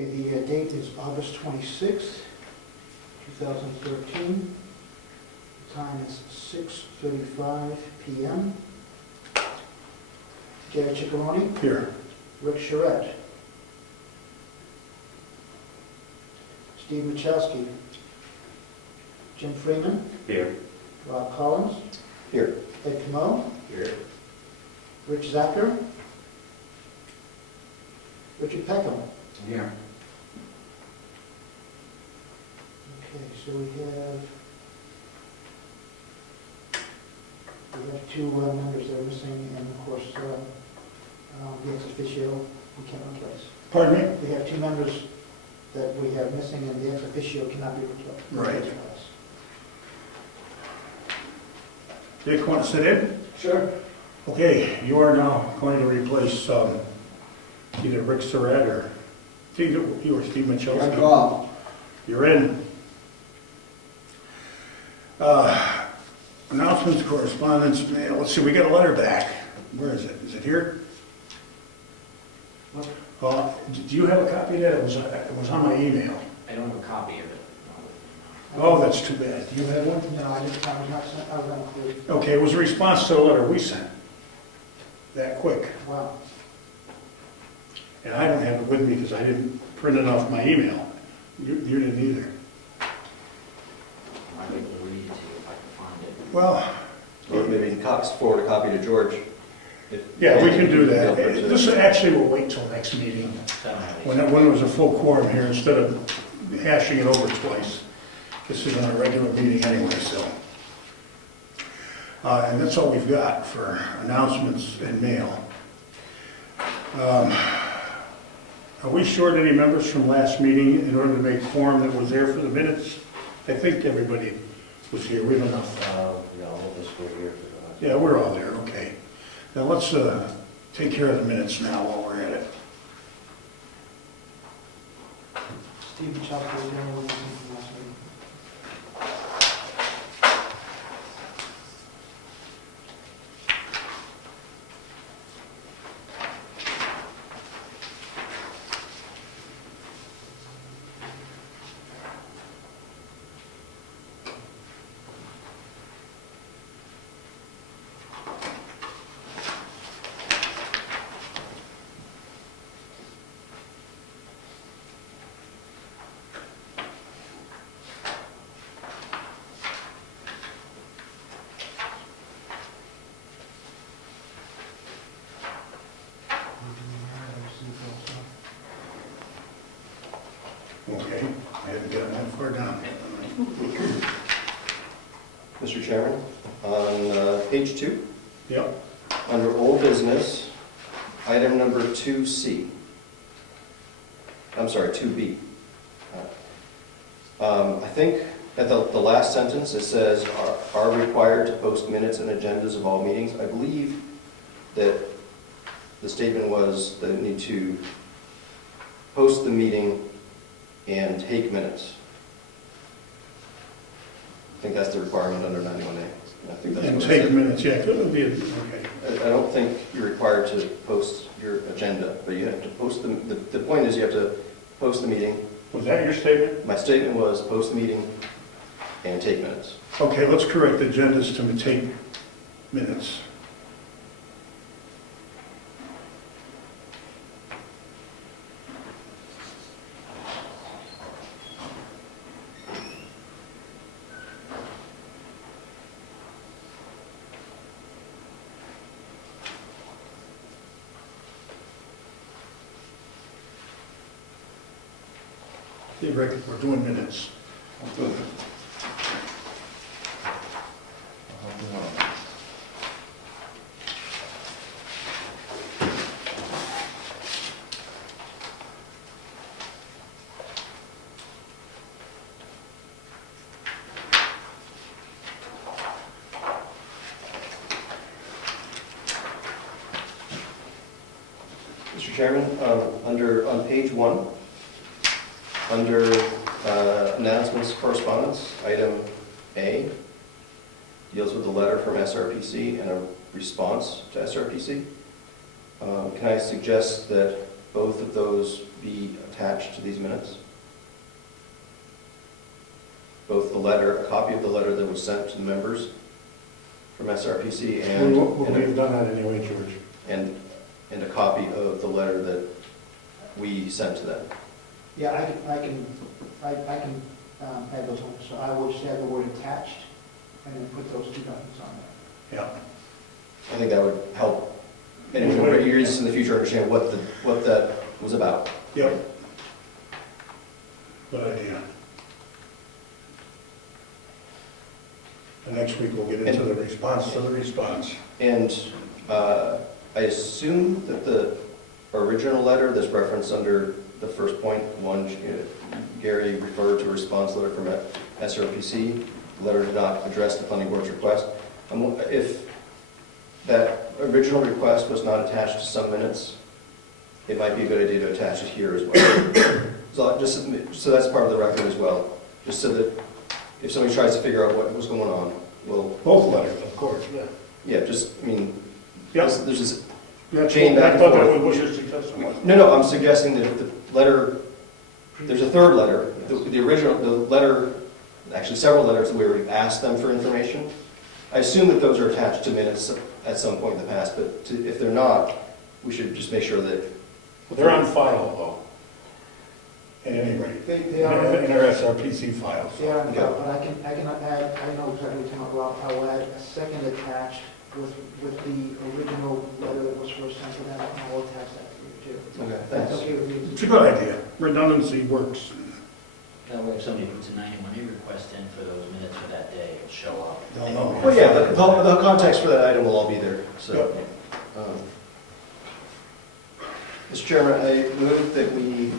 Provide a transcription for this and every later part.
Okay, the date is August 26th, 2013. The time is 6:35 p.m. Geary Ciccarone, Here. Rick Charette, Steve Machowski, Jim Freeman, Here. Rob Collins, Here. Ed Camo, Here. Rich Zacher, Richard Peckham. Here. Okay, so we have two members that are missing, and of course, the ex officio we can't replace. Pardon me? We have two members that we have missing, and the ex officio cannot be Right. replaced. Dick, want to sit in? Sure. Okay, you are now going to replace either Rick Surratt or you or Steve Machowski. You're in. Announcements, correspondence, mail. Let's see, we got a letter back. Where is it? Is it here? Do you have a copy of that? It was on my email. I don't have a copy of it. Oh, that's too bad. Do you have one? No, I was not included. Okay, it was a response to the letter we sent. That quick. Wow. And I don't have it with me because I didn't print it off my email. You didn't either. I might be able to read it to you if I can find it. Well, Or maybe Cox forward a copy to George. yeah, we can do that. This actually will wait till next meeting, when it was a full quorum here, instead of hashing it over twice. This is on a regular meeting anyway, so. And that's all we've got for announcements and mail. Are we short any members from last meeting in order to make quorum that was there for the minutes? I think everybody was here. We have enough. No, this was here for Yeah, we're all there, okay. Now let's take care of the minutes now while we're at it. Steve Machowski was the only one missing from last meeting. Okay, I haven't gotten that far down. Mr. Chairman, on page 2, Yep, under old business, item number 2C. I'm sorry, 2B. I think at the last sentence it says, are required to post minutes and agendas of all meetings. I believe that the statement was that it need to post the meeting and take minutes. I think that's the requirement under 91A. I think that's and what it take said. minutes, yeah, it would be, okay. I don't think you're required to post your agenda, but you have to post the point is you have to post the meeting. Was that your statement? My statement was post the meeting and take minutes. Okay, let's correct the agendas to take minutes. Hey, Rick, we're doing minutes. Mr. Chairman, on page 1, under announcements, correspondence, item A deals with a letter from SRPC and a response to SRPC. Can I suggest that both of those be attached to these minutes. Both the letter, a copy of the letter that was sent to the members from SRPC and, We've done that anyway, George. and a copy of the letter that we sent to them. Yeah, I can add those on, so I will just add the word attached and then put those two documents on there. Yeah. I think that would help anyone who reads this in the future understand what that was about. Yep. Good idea. And next week we'll get into the response to the response. And I assume that the original letter that's referenced under the first point, Gary referred to a response letter from SRPC. The letter did not address the planning board's request. If that original request was not attached to some minutes, it might be a good idea to attach it here as well. So that's part of the record as well, just so that if somebody tries to figure out what was going on, well, Both letters, of course, yeah. yeah, just, I mean, Yeah. there's this, That's Chain what- back I and thought that forth. was your suggestion. wasn't it? no, I'm suggesting that if the letter, there's a third letter, the original, the letter, actually several letters where we've asked them for information. I assume that those are attached to minutes at some point in the past, but if they're not, we should just make sure that, They're on file, though. At any rate, They are, in our SRPC files. they are, Okay. but I can add, I know exactly what you're talking about, I will add a second attached with the original letter that was first sent to them, and I will attach that to you too. okay, That's thanks. okay with me? It's a good idea. Redundancy works. That way if somebody puts a 91A request in for those minutes for that day, it'll show up. They'll know. Well, yeah, the context for that item will all be there, so. Yep. Mr. Chairman, I move that we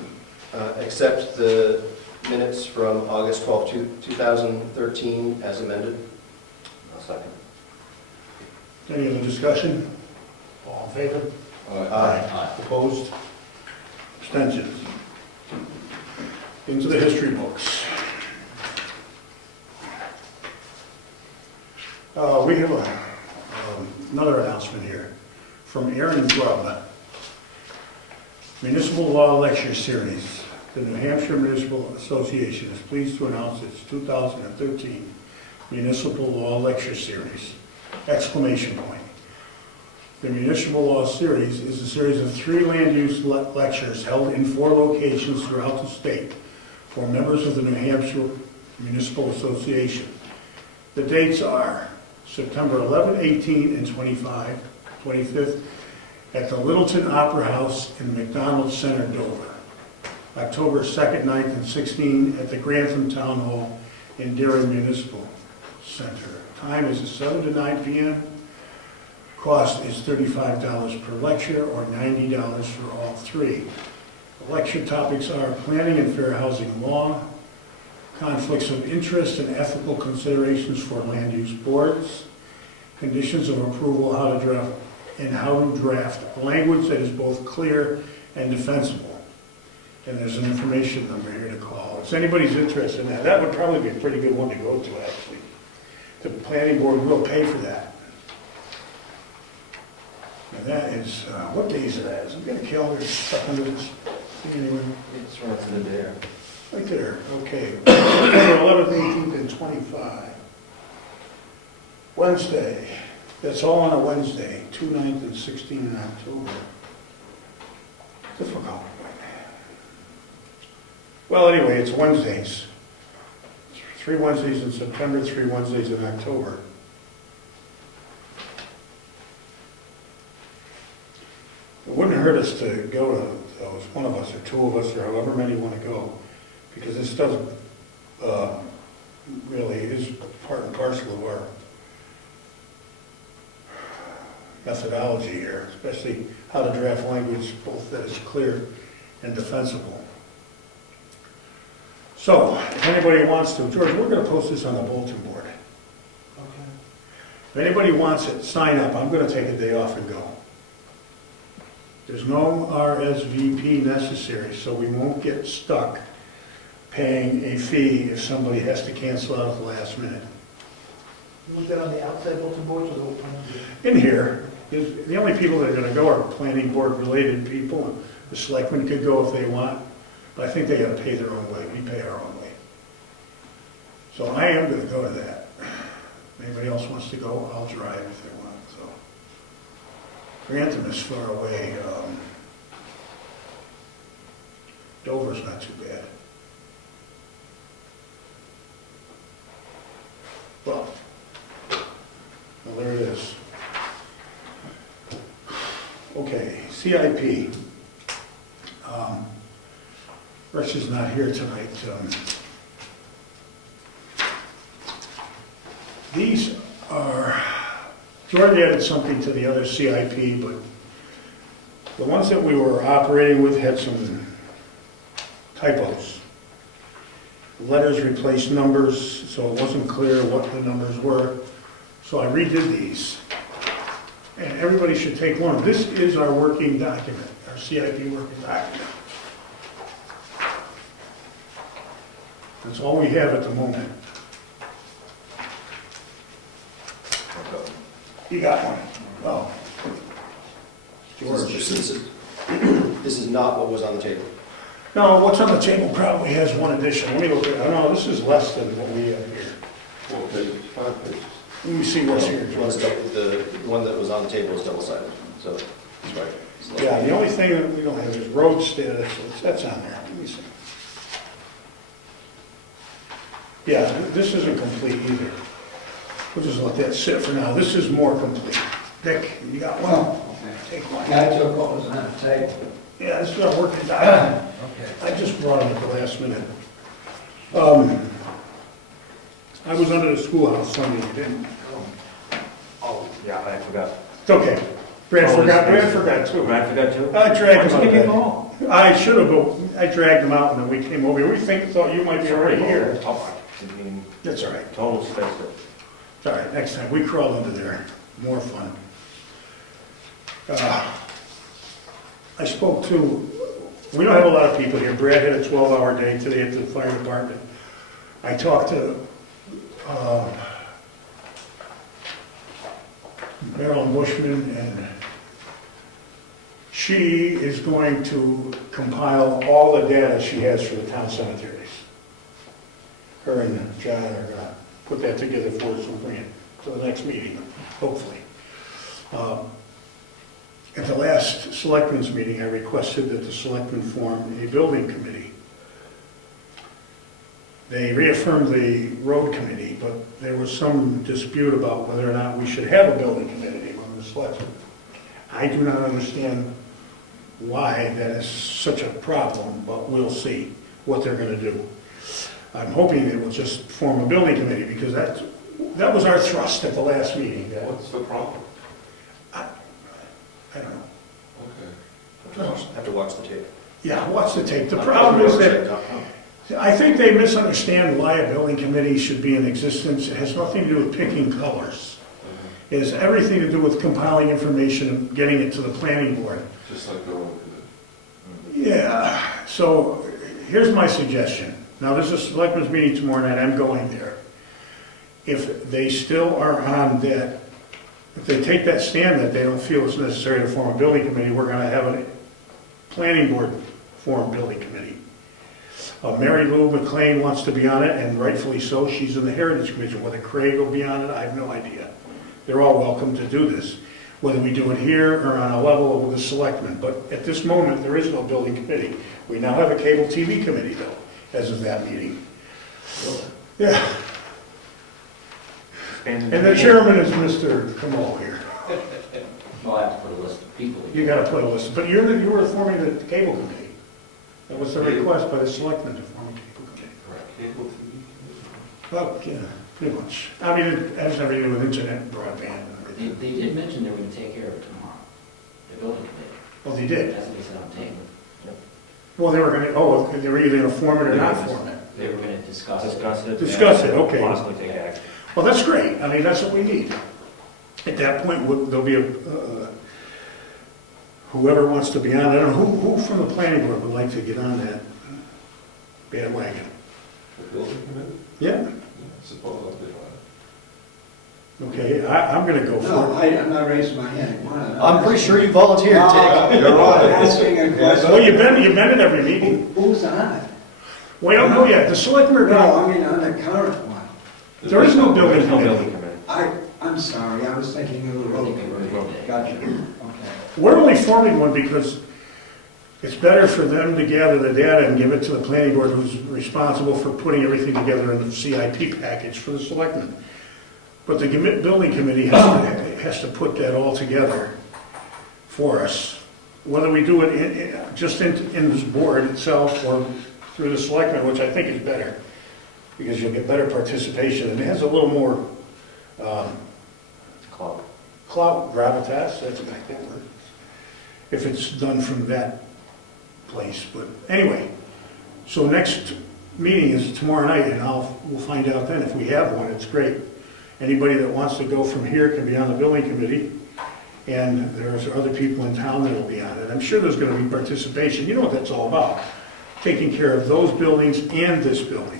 accept the minutes from August 12, 2013 as amended. I'll second. Any other discussion? All in favor? Aye. Opposed? Abstentions? Into the history books. We have another announcement here from Aaron Grubb. Municipal Law Lecture Series. The New Hampshire Municipal Association is pleased to announce its 2013 Municipal Law Lecture Series! Exclamation point. The Municipal Law Series is a series of 3 land use lectures held in 4 locations throughout the state for members of the New Hampshire Municipal Association. The dates are September 11, 18, and 25th at the Littleton Opera House in McDonald Center, Dover. October 2nd, 9th, and 16th at the Grantham Town Hall in Derry Municipal Center. Time is 7 to 9 p.m. Cost is $35 per lecture or $90 for all 3. The lecture topics are planning and fair housing law, conflicts of interest and ethical considerations for land use boards, conditions of approval, how to draft language that is both clear and defensible. And there's an information number here to call. If anybody's interested in that, that would probably be a pretty good one to go to, actually. The planning board will pay for that. And that is, what day is that? Is it got a calendar stuck under this thing anyway? It's right there. Right there, okay. September 11th, 18th, and 25. Wednesday. That's all on a Wednesday, 2, 9th, and 16th in October. Difficult. Well, anyway, it's Wednesdays. 3 Wednesdays in September, 3 Wednesdays in October. It wouldn't hurt us to go to those, one of us or 2 of us or however many want to go, because this does really is part and parcel of our methodology here, especially how to draft language both that is clear and defensible. So, if anybody wants to, George, we're going to post this on the bulletin board. Okay. If anybody wants it, sign up. I'm going to take a day off and go. There's no RSVP necessary, so we won't get stuck paying a fee if somebody has to cancel out at the last minute. You want that on the outside bulletin boards or the open? In here, the only people that are going to go are planning board related people, The selectmen could go if they want, but I think they gotta pay their own way. We pay our own way. So I am gonna go to that. If anybody else wants to go, I'll drive if they want, so. Grantham is far away. Dover's not too bad. Well, there it is. Okay, CIP. Rich is not here tonight. These are, George added something to the other CIP, but the ones that we were operating with had some typos. Letters replaced numbers, so it wasn't clear what the numbers were. So I redid these. And everybody should take one. This is our working document, our CIP working document. That's all we have at the moment. You got one? Oh. George. This is not what was on the table. No, what's on the table probably has one addition. Let me look at it. No, this is less than what we have here. 4 pages, 5 pages. Let me see what's here. The one that was on the table is double-sided, so it's right. It's like- Yeah, the only thing that we don't have is road status. That's on there. Let me see. Yeah, this isn't complete either. We'll just let that sit for now. This is more complete. Dick, you got one? Take one. I took what was on the table. Yeah, this is our working document. Okay. I just brought them at the last minute. I was under the schoolhouse Sunday, you didn't? Oh, yeah, I forgot. It's okay. Brad forgot too. Brad forgot too? I dragged Why don't you give me a him out. call? I should have, but I dragged him out and then we came over. We thought you might be already here. Oh, I didn't mean, That's all right. total space. It's all right, next time. We crawl under there. More fun. I spoke to, we don't have a lot of people here. Brad had a 12-hour day today at the fire department. I talked to Marilyn Bushman, and she is going to compile all the data she has for the town cemeteries. Her and John are gonna put that together for us and bring it to the next meeting, hopefully. At the last selectmen's meeting, I requested that the selectmen form a building committee. They reaffirmed the road committee, but there was some dispute about whether or not we should have a building committee among the selectmen. I do not understand why that is such a problem, but we'll see what they're gonna do. I'm hoping they will just form a building committee, because that was our thrust at the last meeting. What's the problem? I don't know. Okay. Have to watch the tape. Yeah, watch the tape. The problem is that I think they misunderstand why a building committee should be in existence. It has nothing to do with picking colors. It has everything to do with compiling information and getting it to the planning board. Just like going to Yeah, so here's my suggestion. Now, there's a selectmen's meeting tomorrow night. I'm going there. If they still are on that, if they take that stand that they don't feel it's necessary to form a building committee, we're gonna have a planning board form building committee. Mary Lou McLean wants to be on it, and rightfully so. She's in the Heritage Commission. Whether Craig will be on it, I have no idea. They're all welcome to do this, whether we do it here or on a level with the selectmen. But at this moment, there is no building committee. We now have a cable TV committee, though, as of that meeting. Yeah. And the chairman is Mr. Kamal here. Well, I have to put a list of people. You gotta put a list, but you were forming the cable committee. That was the request by the selectmen to form a cable committee. cable TV. Well, yeah, pretty much. I mean, it has everything to do with internet and broadband and everything. They did mention they were gonna take care of it tomorrow, the building committee. Well, they did. That's what they said on tape. Well, they were they were either gonna form it or not form it. They were gonna discuss it. Discuss it, okay. Possibly take action. Well, that's great. I mean, that's what we need. At that point, there'll be whoever wants to be on, I don't know, who from the planning board would like to get on that bandwagon? The building committee? Yeah, Yeah, suppose I'll be on Okay, I'm gonna go No, for it. I'm not raising my hand. Why not? I'm pretty sure you volunteered, No, Dick. You're right. I'm asking a question. Well, you've been at every meeting. Who's on it? We don't know yet. The selectmen are No, gonna, I mean, on the current one. there is no building There's no committee. building committee. I'm sorry, I was thinking of the road committee. Gotcha, okay. We're only forming one because it's better for them to gather the data and give it to the planning board who's responsible for putting everything together in the CIP package for the selectmen. But the building committee has to put that all together for us. Whether we do it just in this board itself or through the selectmen, which I think is better, because you'll get better participation, and it has a little more clout, gravitas, that's a back that word, if it's done from that place. But anyway, so next meeting is tomorrow night, and we'll find out then. If we have one, it's great. Anybody that wants to go from here can be on the building committee, and there's other people in town that'll be on it. I'm sure there's gonna be participation. You know what that's all about, taking care of those buildings and this building.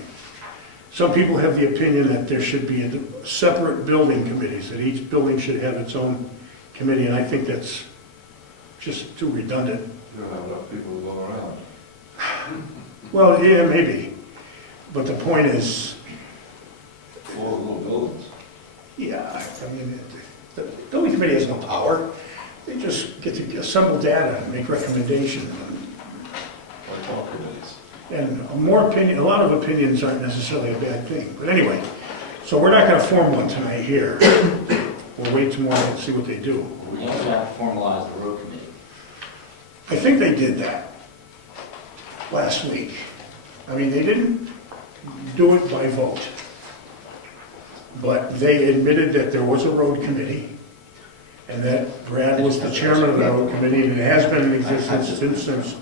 Some people have the opinion that there should be separate building committees, that each building should have its own committee, and I think that's just too redundant. You don't have enough people to go around. Well, yeah, maybe, but the point is, All the little buildings. yeah, I mean, the building committee has no power. They just get to assemble data and make recommendations. Like all committees. And a lot of opinions aren't necessarily a bad thing. But anyway, so we're not gonna form one tonight here. We'll wait tomorrow and see what they do. We also have to formalize the road committee. I think they did that last week. I mean, they didn't do it by vote, but they admitted that there was a road committee, and that Brad was the chairman of the road committee, and it has been in existence since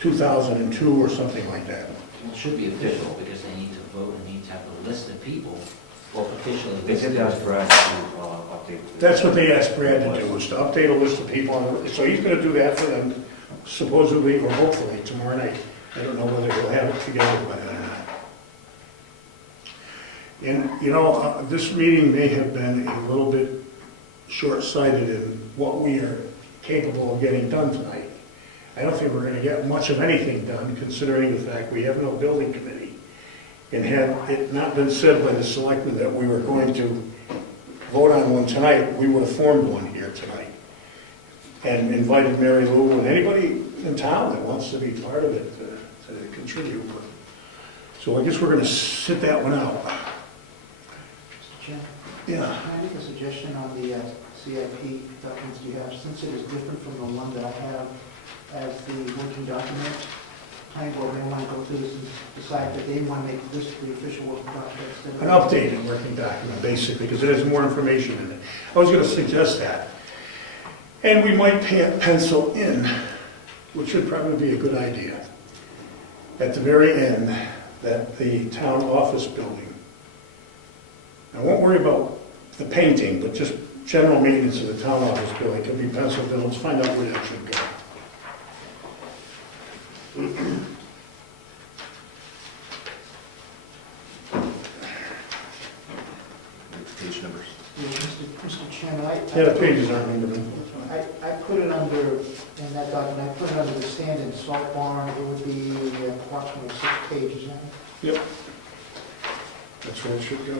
2002 or something like that. It should be official because they need to vote and need to have a list of people officially. They did ask Brad to update. That's what they asked Brad to do, was to update a list of people on the, so he's gonna do that for them supposedly or hopefully tomorrow night. I don't know whether he'll have it together by then or not. And, you know, this meeting may have been a little bit short-sighted in what we are capable of getting done tonight. I don't think we're gonna get much of anything done, considering the fact we have no building committee. And had it not been said by the selectmen that we were going to vote on one tonight, we would have formed one here tonight. And invited Mary Lou and anybody in town that wants to be part of it to contribute. So I guess we're gonna sit that one out. Mr. Chairman? Yeah. Can I make a suggestion on the CIP documents you have, since it is different from the one that I have as the working document? Planning board may want to go through this and decide that they want to make this the official working document instead of... An updated working document, basically, because it has more information in it. I was gonna suggest that. And we might pencil in, which would probably be a good idea, at the very end, that the town office building, I won't worry about the painting, but just general maintenance of the town office building could be penciled in. Let's find out where that should go. Page numbers. Yeah, Mr. Chairman, Yeah, the pages aren't numbered. I put it under, in that document, I put it under the stand-in salt barn, it would be approximately 6 pages, isn't it? Yep. That's where it should go.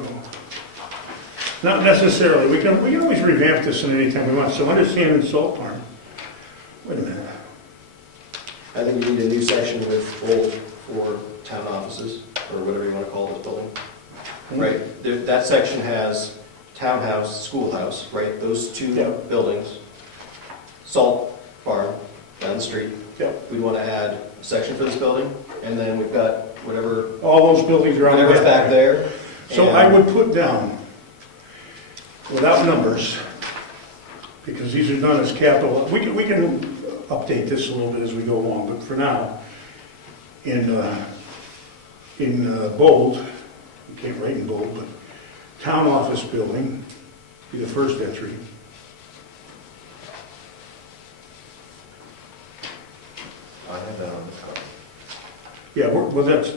Not necessarily, we can always revamp this in any time we want. So under sand and salt barn, wait a minute. I think you need a new section with old for town offices, or whatever you want to call this building. Right, that section has townhouse, schoolhouse, right, those two Yep. buildings. Salt barn down the street. Yep. We want to add a section for this building, and then we've got whatever, All those buildings are on the whatever's back there. So I would put down, without numbers, because these are done as capital, we can update this a little bit as we go along, but for now, in bold, you can't write in bold, but town office building, be the first entry. I have that on the copy. Yeah, well, that's,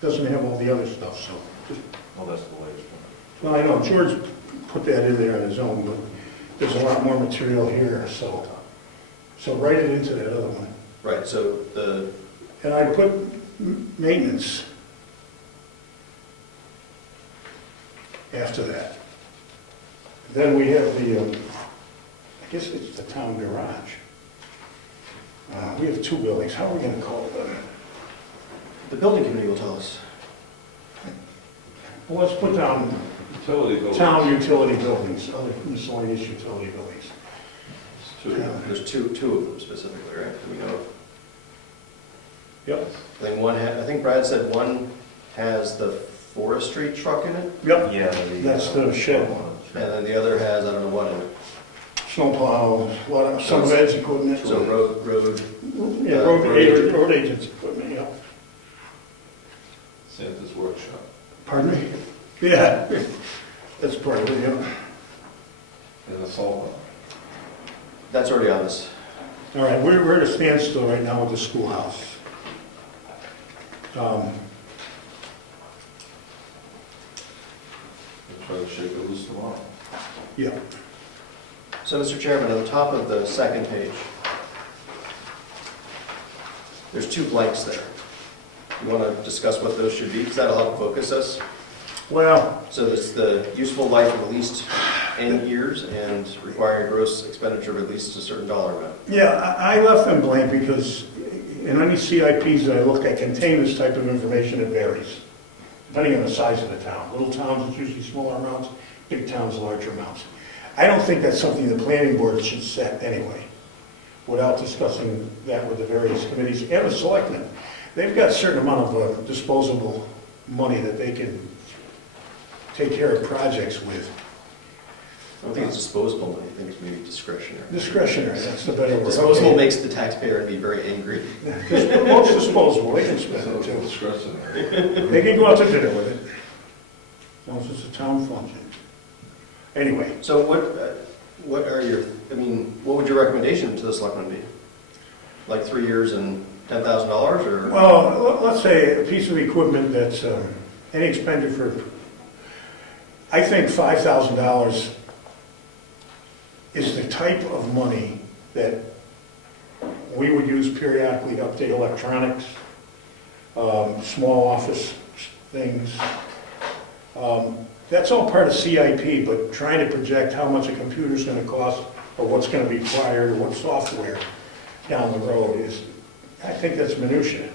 doesn't have all the other stuff, so just, Oh, that's the latest one. Well, I know George put that in there on his own, but there's a lot more material here, so write it into that other one. Right, so And I put maintenance after that. Then we have the, I guess it's the town garage. We have two buildings. How are we going to call them? the building committee will tell us. Well, let's put down Utility buildings. town utility buildings, other miscellaneous utility buildings. It's two. There's two of them specifically, right? Do we know? Yep. I think Brad said one has the forestry truck in it, Yep. Yeah. That's the shed. and then the other has, I don't know what in it. Snowplow, a lot of, some of Ed's equipment. So road, Yeah, road agents equipment, yeah. Santa's workshop. Pardon me? Yeah, that's part of it, yeah. And a salt barn. that's already on this. All right, we're at a standstill right now with the schoolhouse. We'll try to shake it loose tomorrow. Yeah, So, Mr. Chairman, on the top of the second page, there's two blanks there. You want to discuss what those should be, because that'll help focus us. well, So it's the useful life of at least N years and requiring gross expenditure of at least a certain dollar amount. yeah, I left them blank because in any CIPs that I look at contain this type of information, it varies, depending on the size of the town. Little towns, it's usually smaller amounts, big towns, larger amounts. I don't think that's something the planning board should set anyway, without discussing that with the various committees and the selectmen. They've got a certain amount of disposable money that they can take care of projects with. I don't think it's disposable money, I think it's maybe discretionary. Discretionary, that's the better word. Disposable Okay. makes the taxpayer be very angry. Most disposable, they can spend So it too. discretionary. They can go out to dinner with it, as long as it's a town function. Anyway, So what are your, what would your recommendation to the selectmen be? Like 3 years and $10,000 or? well, let's say a piece of equipment that's any expenditure, I think $5,000 is the type of money that we would use periodically to update electronics, small office things. That's all part of CIP, but trying to project how much a computer's gonna cost, or what's gonna be required, or what software down the road is, I think that's minutia.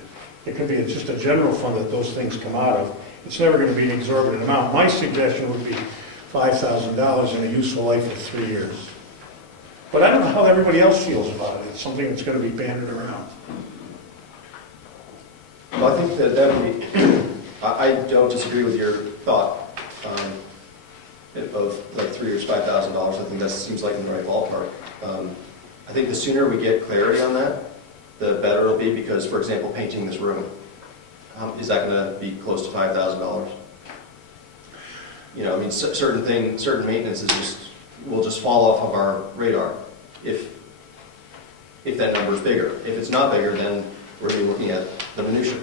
It could be just a general fund that those things come out of. It's never gonna be an exorbitant amount. My suggestion would be $5,000 and a useful life of 3 years. But I don't know how everybody else feels about it. It's something that's gonna be banded around. Well, I think that would be, I don't disagree with your thought of like 3 years, $5,000. I think that seems like in the right ballpark. I think the sooner we get clarity on that, the better it'll be, because, for example, painting this room, is that going to be close to $5,000? Certain maintenance will just fall off of our radar if that number is bigger. If it's not bigger, then we're going to be looking at the minutia,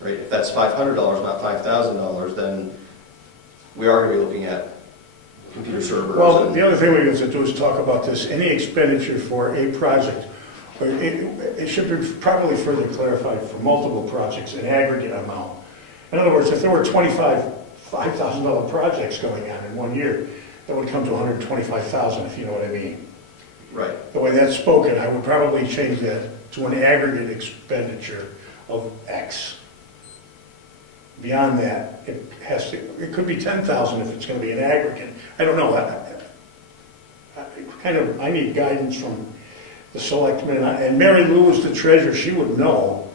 right? If that's $500, not $5,000, then we are going to be looking at computer servers. Well, the other thing we have to do is talk about this. Any expenditure for a project, or it should be probably further clarified for multiple projects, an aggregate amount. In other words, if there were $5,000 projects going on in 1 year, that would come to $125,000, if you know what I mean. Right. The way that's spoken, I would probably change that to an aggregate expenditure of X. Beyond that, it could be 10,000 if it's going to be an aggregate. I don't know. I need guidance from the selectmen. And Mary Lou is the treasurer. She would know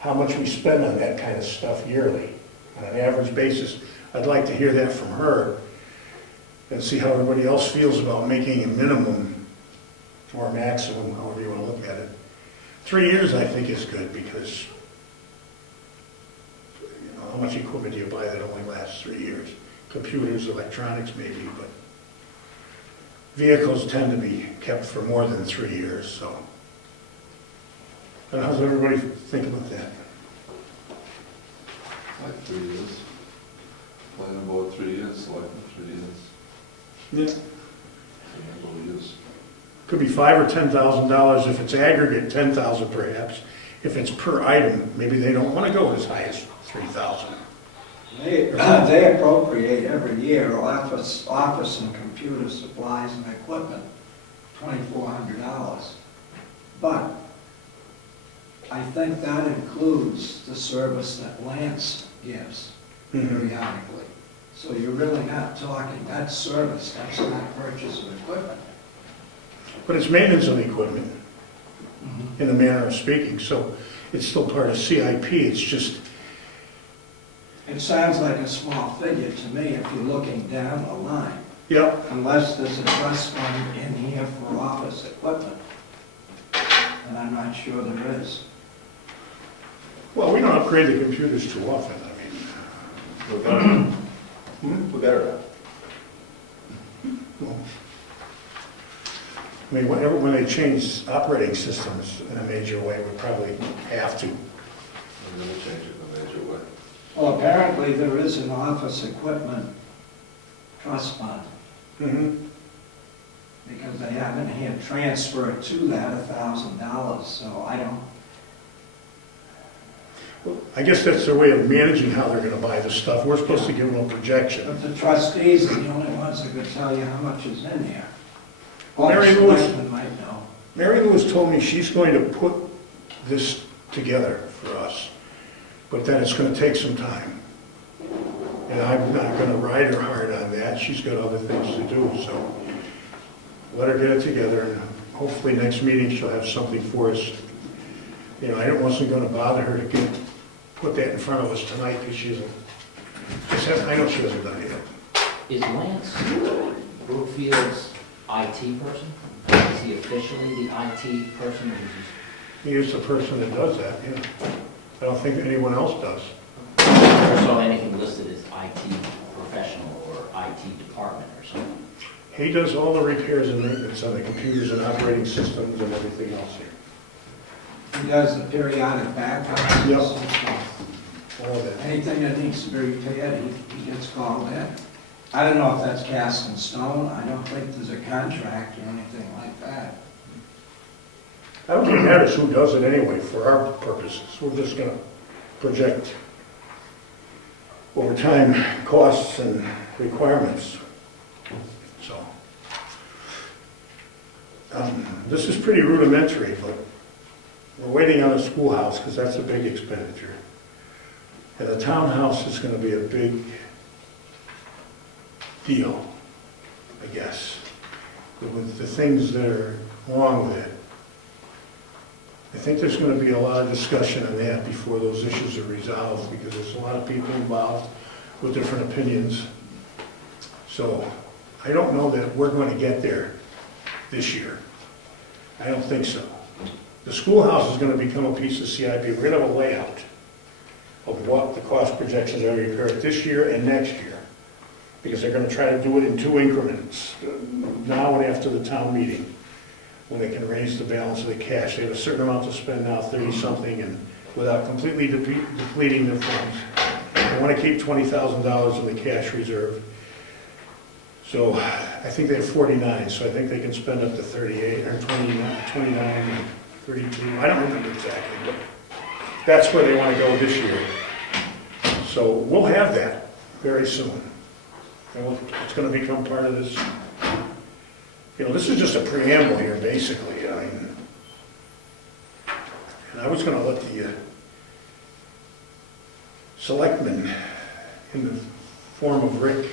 how much we spend on that kind of stuff yearly on an average basis. I'd like to hear that from her and see how everybody else feels about making a minimum or maximum, however you want to look at it. 3 years, I think, is good, because how much equipment do you buy that only lasts 3 years? Computers, electronics maybe, but vehicles tend to be kept for more than 3 years, so. And how does everybody think about that? Like 3 years. Planning board 3 years, selectmen 3 years. Yeah. Handle use. Could be $5,000 or $10,000 if it's aggregate, 10,000 perhaps. If it's per item, maybe they don't want to go as high as 3,000. They appropriate every year office and computer supplies and equipment, $2,400. But I think that includes the service that Lance gives periodically. So you're really not talking, that's service, that's not purchase of equipment. But it's maintenance of the equipment, in a manner of speaking, so it's still part of CIP, it's just, It sounds like a small figure to me if you're looking down the line, yep, unless there's a trust fund in here for office equipment. And I'm not sure there is. well, we don't upgrade the computers too often, I We're better. We're better now. mean, well, I mean, when they change operating systems in a major way, we probably have to. And then we'll change it in a major way. Well, apparently there is an office equipment trust fund, because they haven't had transferred to that $1,000, so I don't, Well, I guess that's their way of managing how they're gonna buy the stuff, we're supposed to give them a projection. but the trustees are the only ones that could tell you how much is in here. All Mary the Louise- selectmen might know. Mary Louise told me she's going to put this together for us, but that it's gonna take some time. And I'm not gonna ride her hard on that, she's got other things to do, so let her get it together, and hopefully next meeting she'll have something for us. You know, I wasn't gonna bother her to put that in front of us tonight, because I know she hasn't done it. Is Lance Brookfield's IT person? Is he officially the IT person, or is He is the person that does that, yeah. I don't think anyone else does. he, so anything listed as IT professional or IT department or something? He does all the repairs and maintenance on the computers and operating systems and everything else here. He does the periodic backups. Yep. and stuff. All of that. Anything that needs to be repaired, he gets called in. I don't know if that's cast in stone, I don't think there's a contract or anything like that. I don't think it matters who does it anyway, for our purposes. We're just gonna project over time costs and requirements. So, this is pretty rudimentary, but we're waiting on a schoolhouse, because that's a big expenditure. And the townhouse is gonna be a big deal, I guess, with the things that are wrong with it. I think there's going to be a lot of discussion on that before those issues are resolved, because there's a lot of people involved with different opinions. So I don't know that we're going to get there this year. I don't think so. The schoolhouse is going to become a piece of CIP. We're going to have a layout of what the cost projections are to repair it this year and next year, because they're going to try to do it in 2 increments, now and after the town meeting, when they can raise the balance of the cash. They have a certain amount to spend now, 30-something, and without completely depleting their funds. They want to keep $20,000 in the cash reserve. So I think they have 49, so I think they can spend up to 38, or 29, 32, I don't remember exactly, but that's where they want to go this year. So we'll have that very soon. And it's going to become part of this. You know, this is just a preamble here, basically. I mean, and I was going to let the selectmen, in the form of Rick,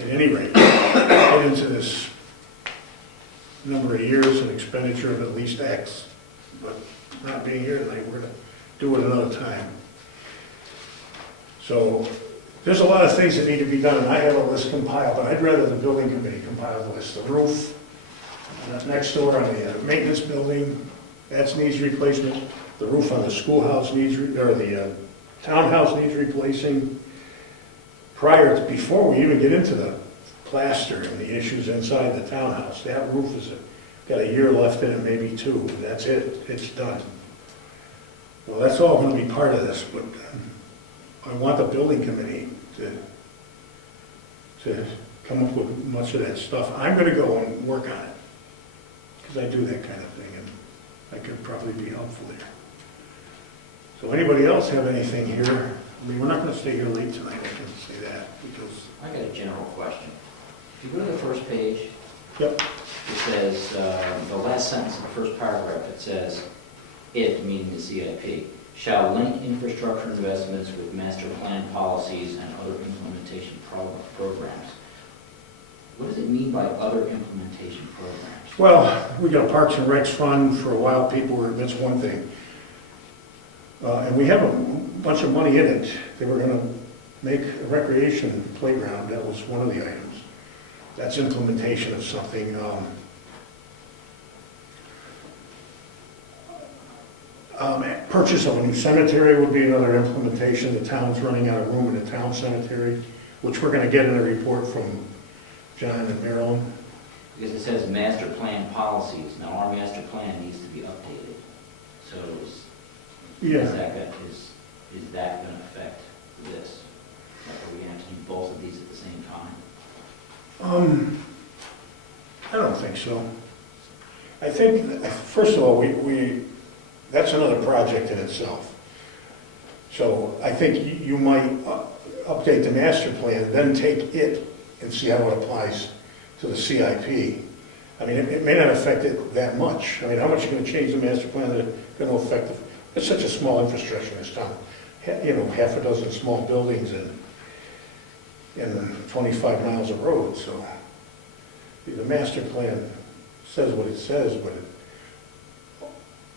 at any rate, get into this number of years and expenditure of at least X. But not being here tonight, we're going to do it another time. So there's a lot of things that need to be done, and I have a list compiled, but I'd rather the building committee compile the list. The roof, next door on the maintenance building, that needs replacement. The roof on the schoolhouse needs, or the townhouse needs replacing. Before we even get into the plaster and the issues inside the townhouse, that roof has got a year left in it, maybe 2. That's it, it's done. Well, that's all going to be part of this, but I want the building committee to to come up with much of that stuff. I'm gonna go and work on it, because I do that kind of thing, and I could probably be helpful there. So anybody else have anything here? I mean, we're not gonna stay here late tonight, I can say that, because, I got a general question. If you go to the first page, yep, it says, the last sentence of the first paragraph, it says, "It," meaning the CIP, "shall link infrastructure investments with master plan policies and other implementation programs." What does it mean by other implementation programs? well, we got a Parks and Recs fund. For a while, people were, that's one thing. And we have a bunch of money in it. They were gonna make a recreation playground, that was one of the items. That's implementation of something. Purchase of a new cemetery would be another implementation. The town's running out of room in the town cemetery, which we're gonna get in a report from John and Marilyn. Because it says master plan policies. Now, our master plan needs to be updated. So is Yeah, that going to affect this? Like, are we going to have to do both of these at the same time? I don't think so. I think, first of all, that's another project in itself. So I think you might update the master plan, then take it and see how it applies to the CIP. I mean, it may not affect it that much. I mean, how much are you going to change the master plan that it's going to affect? It's such a small infrastructure in this town. You know, half a dozen small buildings and 25 miles of road, so the master plan says what it says, but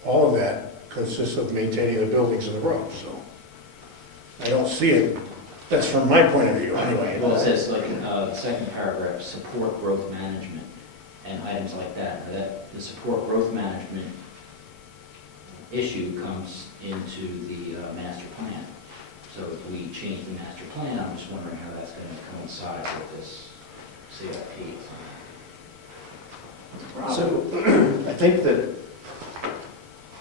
all of that consists of maintaining the buildings and the roads, so I don't see it. That's from my point of view, anyway. Well, it says, like, in the second paragraph, support growth management and items like that. That the support growth management issue comes into the master plan. So if we change the master plan, I'm just wondering how that's going to coincide with this CIP. So I think that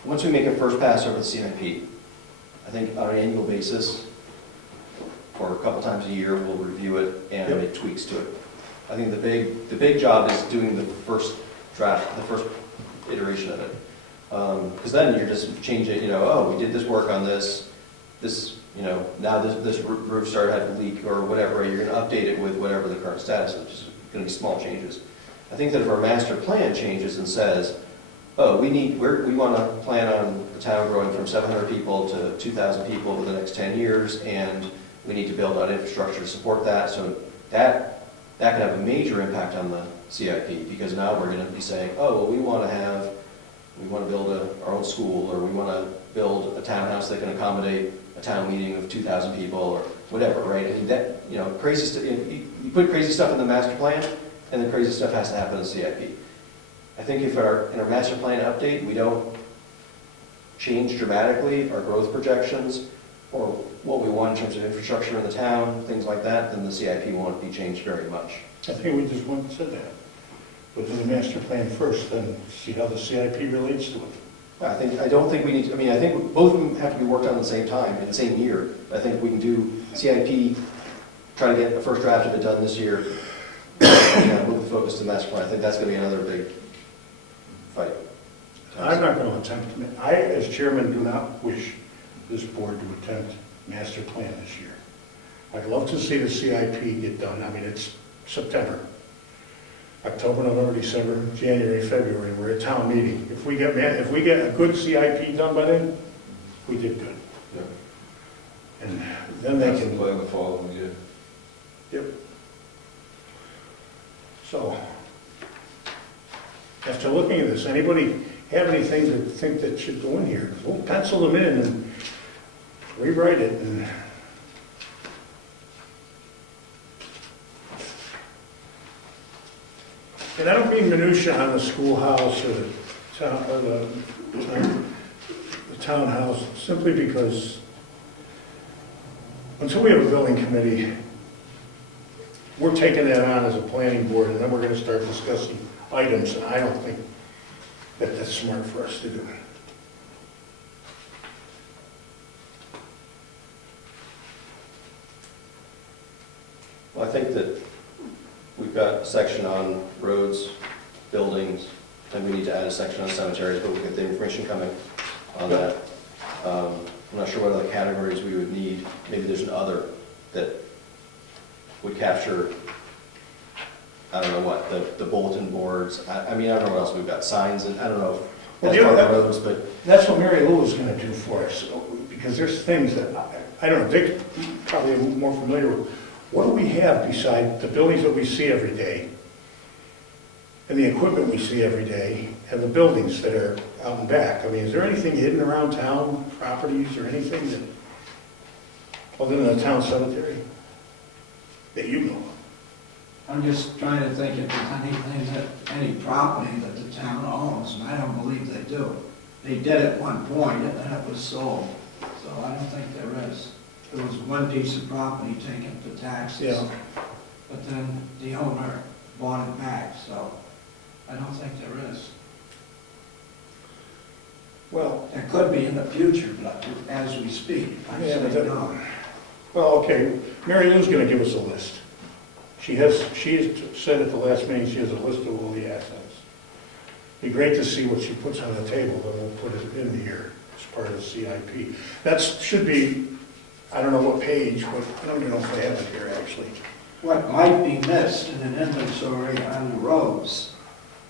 once we make a first pass over the CIP, I think on an annual basis, or a couple times a year, we'll review it and make tweaks to it. I think the big job is doing the first draft, the first iteration of it. Because then you're just changing, oh, we did this work on this, now this roof started having a leak or whatever, you're gonna update it with whatever the current status is, which is gonna be small changes. I think that if our master plan changes and says, oh, we want to plan on the town growing from 700 people to 2,000 people over the next 10 years, and we need to build out infrastructure to support that, so that can have a major impact on the CIP, because now we're going to be saying, oh, well, we want to build our own school, or we want to build a townhouse that can accommodate a town meeting of 2,000 people, or whatever, right? I mean, that, crazy stuff, you put crazy stuff in the master plan, and the crazy stuff has to happen in the CIP. I think if in our master plan update, we don't change dramatically our growth projections, or what we want in terms of infrastructure in the town, things like that, then the CIP won't be changed very much. I think we just went and said that. But do the master plan first, then see how the CIP relates to it. I don't think we need to, I think both of them have to be worked on at the same time, in the same year. I think we can do CIP, try to get the first draft of it done this year, move the focus to the master plan. I think that's going to be another big fight. I'm not going to attempt, I, as chairman, do not wish this board to attempt master plan this year. I'd love to see the CIP get done. I mean, it's September. October, November, December, January, February, we're at town meeting. If we get a good CIP done by then, we did good. Yeah. And then they That's the can. plan the following year. Yep. So, after looking at this, anybody have anything to think that should go in here? We'll pencil them in and rewrite it. And I don't mean minutia on the schoolhouse or the townhouse, simply because until we have a building committee, we're taking that on as a planning board, and then we're going to start discussing items, and I don't think that that's smart for us to do. Well, I think that we've got a section on roads, buildings, and we need to add a section on cemeteries, but we'll get the information coming on that. I'm not sure what other categories we would need. Maybe there's an other that would capture, I don't know what, the bulletin boards. I mean, I don't know what else we've got, signs, and I don't know if Well, that's part of the the other- roads, but That's what Mary Lou is gonna do for us, because there's things that, I don't know, Dick probably more familiar with. What do we have beside the buildings that we see every day, and the equipment we see every day, and the buildings that are out and back? I mean, is there anything hidden around town, properties, or anything that, other than the town cemetery, that you know of? I'm just trying to think if there's anything that, any property that the town owns, and I don't believe they do. They did at one point, and then it was sold, so I don't think there is. There was one piece of property taken for taxes. Yeah. But then the owner bought it back, so I don't think there is. Well, There could be in the future, but as we speak, I yeah, but say that, no. well, okay, Mary Lou's gonna give us a list. She has said at the last meeting, she has a list of all the assets. Be great to see what she puts on the table, then we'll put it in here as part of the CIP. That should be, I don't know what page, but I don't even know if I have it here, actually. What might be missed in an inventory on the roads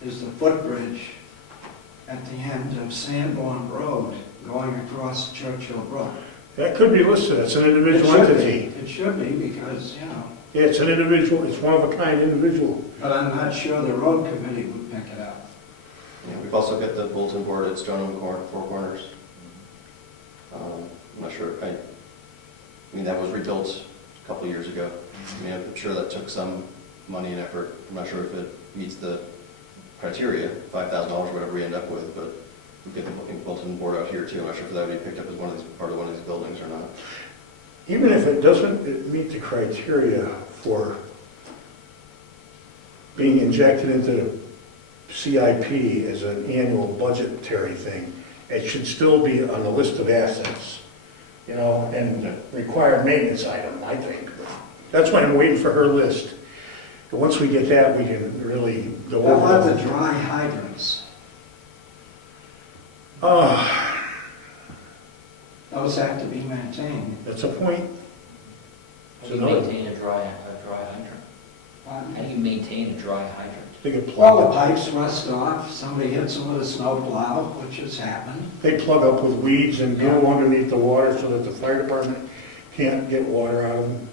is the footbridge at the end of Sanborn Road going across Churchill Brook. That could be listed, it's an individual It should be. entity. It should be because, you know, Yeah, it's an individual, it's one of a kind individual. but I'm not sure the road committee would pick it up. yeah, we've also got the bulletin board at Stoneham Four Corners. I'm not sure, I mean, that was rebuilt a couple of years ago. I mean, I'm sure that took some money and effort. I'm not sure if it meets the criteria, $5,000, whatever we end up with, but we get the bulletin board out here too. I'm not sure if that would be picked up as part of one of these buildings or not. Even if it doesn't meet the criteria for being injected into CIP as an annual budgetary thing, it should still be on the list of assets, you know, and required maintenance item, I think. That's why I'm waiting for her list. And once we get that, we can really go What about over the it. dry hydrants? Those have to be maintained. That's a point. How do you maintain a dry hydrant? How do you maintain a dry hydrant? They get Well, the plugged up. pipes rust off, somebody hits them with a snow plow, which has happened. They plug up with weeds and go underneath the water so that the fire department can't get water out of them.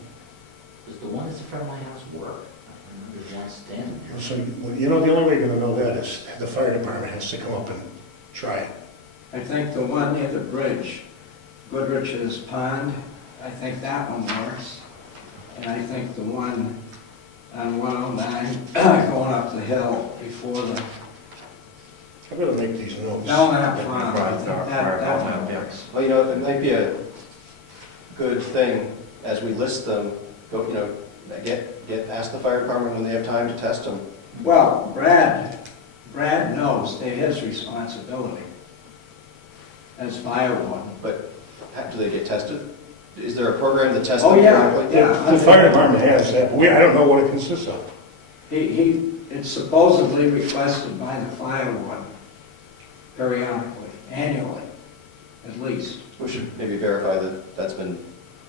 Does the one that's in front of my house work? I remember there's one standing there. So, well, you know, the only way you're gonna know that is the fire department has to come up and try it. I think the one near the bridge, Goodrich's Pond, I think that one works. And I think the one on 109 going up the hill before the I'm gonna make these notes. Belknap Farm, I think Right, that right, one yeah. works. Well, you know, it might be a good thing as we list them, go, you know, ask the fire department when they have time to test them. Well, Brad knows they're his responsibility as fire warden. But do they get tested? Is there a program to test Oh, them? yeah, periodically? yeah. The fire department has that, but I don't know what it consists of. It's supposedly requested by the fire warden periodically, annually, at least. We should maybe verify that that's been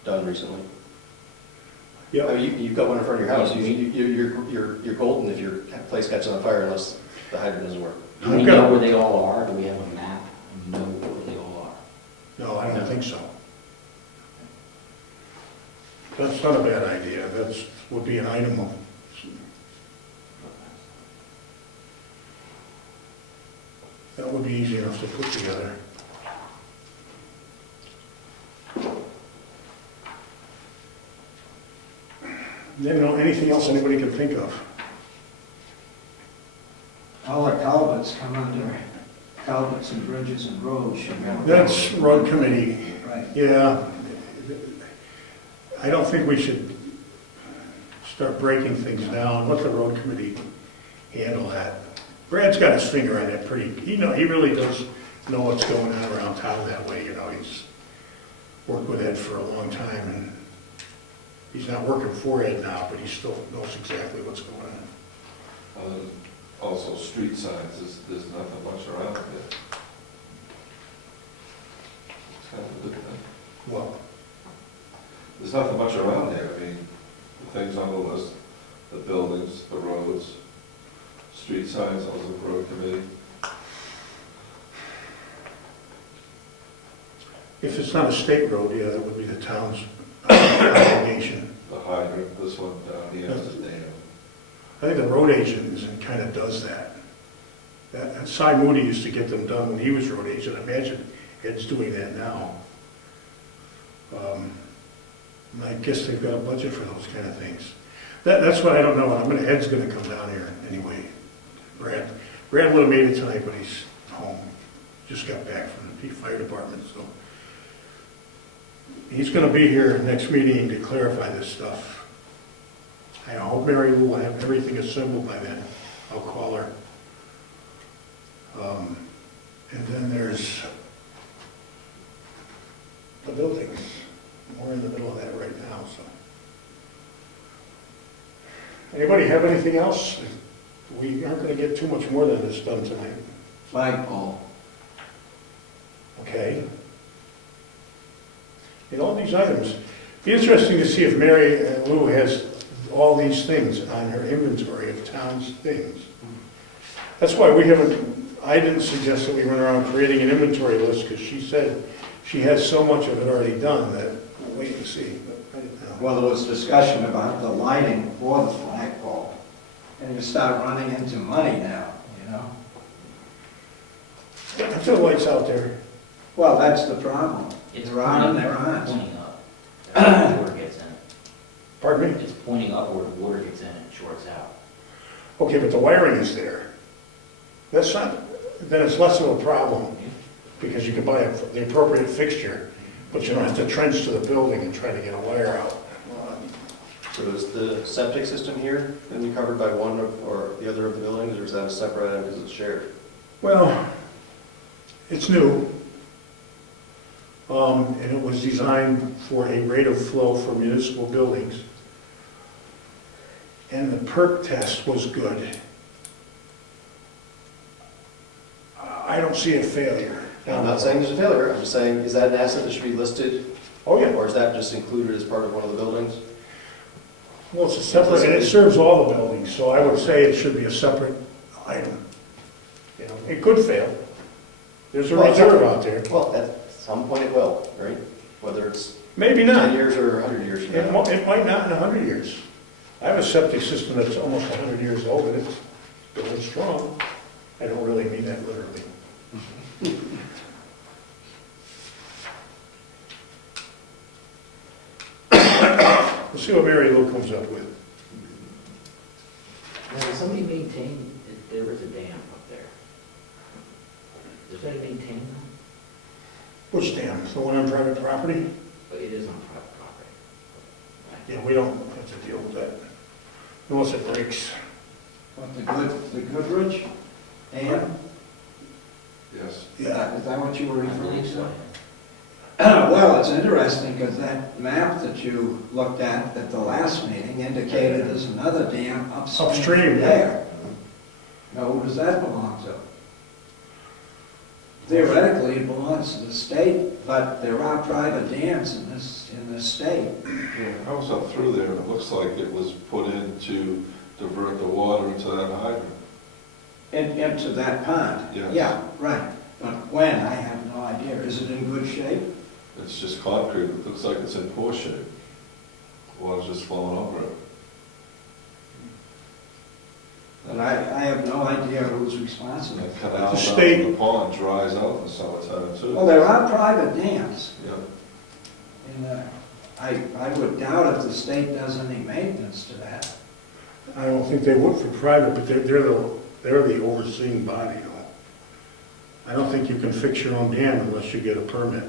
done recently. I Yeah, mean, you've got one in front of your house, you're golden if your place catches on fire unless the hydrant doesn't work. Do we know where they all are? Do we have a map and know where they all are? no, I don't think so. That's not a bad idea, that's, would be an item of, that would be easy enough to put together. Then, anything else anybody can think of? All the culverts come under culverts and bridges and roads. should go. That's road committee, Right. yeah. I don't think we should start breaking things down, let the road committee handle that. Brad's got his finger on it pretty, he really does know what's going on around town that way, you know, he's worked with Ed for a long time, and he's not working for Ed now, but he still knows exactly what's going on. Also, street signs, there's nothing much around there. It's kind of a good thing. Well, There's nothing much around there. I mean, the things on the list, the buildings, the roads, street signs, those are the road committee. if it's not a state road, yeah, that would be the town's obligation. The hydrant, this one down here is the dam. I think the road agent kind of does that. And Cy Moody used to get them done when he was road agent. I imagine Ed's doing that now. And I guess they've got a budget for those kind of things. That's what I don't know. Ed's gonna come down here anyway. Brad would have made it tonight, but he's home. Just got back from the fire department, so. He's gonna be here next meeting to clarify this stuff. I hope Mary Lou will have everything assembled by then. I'll call her. And then there's the buildings. We're in the middle of that right now, so. Anybody have anything else? We aren't gonna get too much more than this done tonight. Flagpole. Okay. In all these items, be interesting to see if Mary Lou has all these things on her inventory of town's things. That's why I didn't suggest that we run around creating an inventory list, because she said she has so much of it already done that we'll wait and see. But right now- Well, there was discussion about the lighting for the flagpole, and you start running into money now, you know? If the lights out there, Well, that's the problem. It's They're on and pointing- they're on. Pointing up. That's where water gets in it. pardon me? It's pointing upward, water gets in it, shorts out. Okay, but the wiring is there. That's not, then it's less of a problem, because you can buy the appropriate fixture, but you don't have to trench to the building and try to get a wire out. So is the septic system here going to be covered by one or the other of the buildings, or is that a separate item because it's shared? Well, it's new. And it was designed for a rate of flow for municipal buildings. And the perk test was good. I don't see a failure. I'm not saying there's a failure, I'm just saying, is that an asset that should be listed, Oh, yeah. or is that just included as part of one of the buildings? Well, it's a separate, and it serves all the buildings, so I would say it should be a separate item. You know, it could fail. There's a reserve out there. Well, at some point it will, right? Whether it's Maybe 10 not. years or 100 years from It now. might not in 100 years. I have a septic system that's almost 100 years old, and it's going strong. I don't really mean that literally. We'll see what Mary Lou comes up with. Now, does somebody maintain, there is a dam up there. Does anybody maintain them? Which dam? The one on private property? But it is on private property. Yeah, we don't have to deal with that. Unless it breaks. What, the Goodrich Dam? Yes. Yeah. Is that what you were I referring believe to? so. Well, it's interesting because that map that you looked at the last meeting indicated there's another dam upstream Upstream, there. Now, who does that belong to? Theoretically, it belongs to the state, but there are private dams in this state. Yeah, I was up through there, and it looks like it was put in to divert the water into that hydrant. Into that pond? Yes. Yeah, right. But when, I have no idea. Is it in good shape? It's just concrete, it looks like it's in poor shape. Water's just flowing over it. But I have no idea who's responsible. That canal The down state- to the pond dries out in the summertime too. Well, there are private dams. Yeah. And I would doubt if the state does any maintenance to that. I don't think they would for private, but they're the overseeing body. I don't think you can fix your own dam unless you get a permit.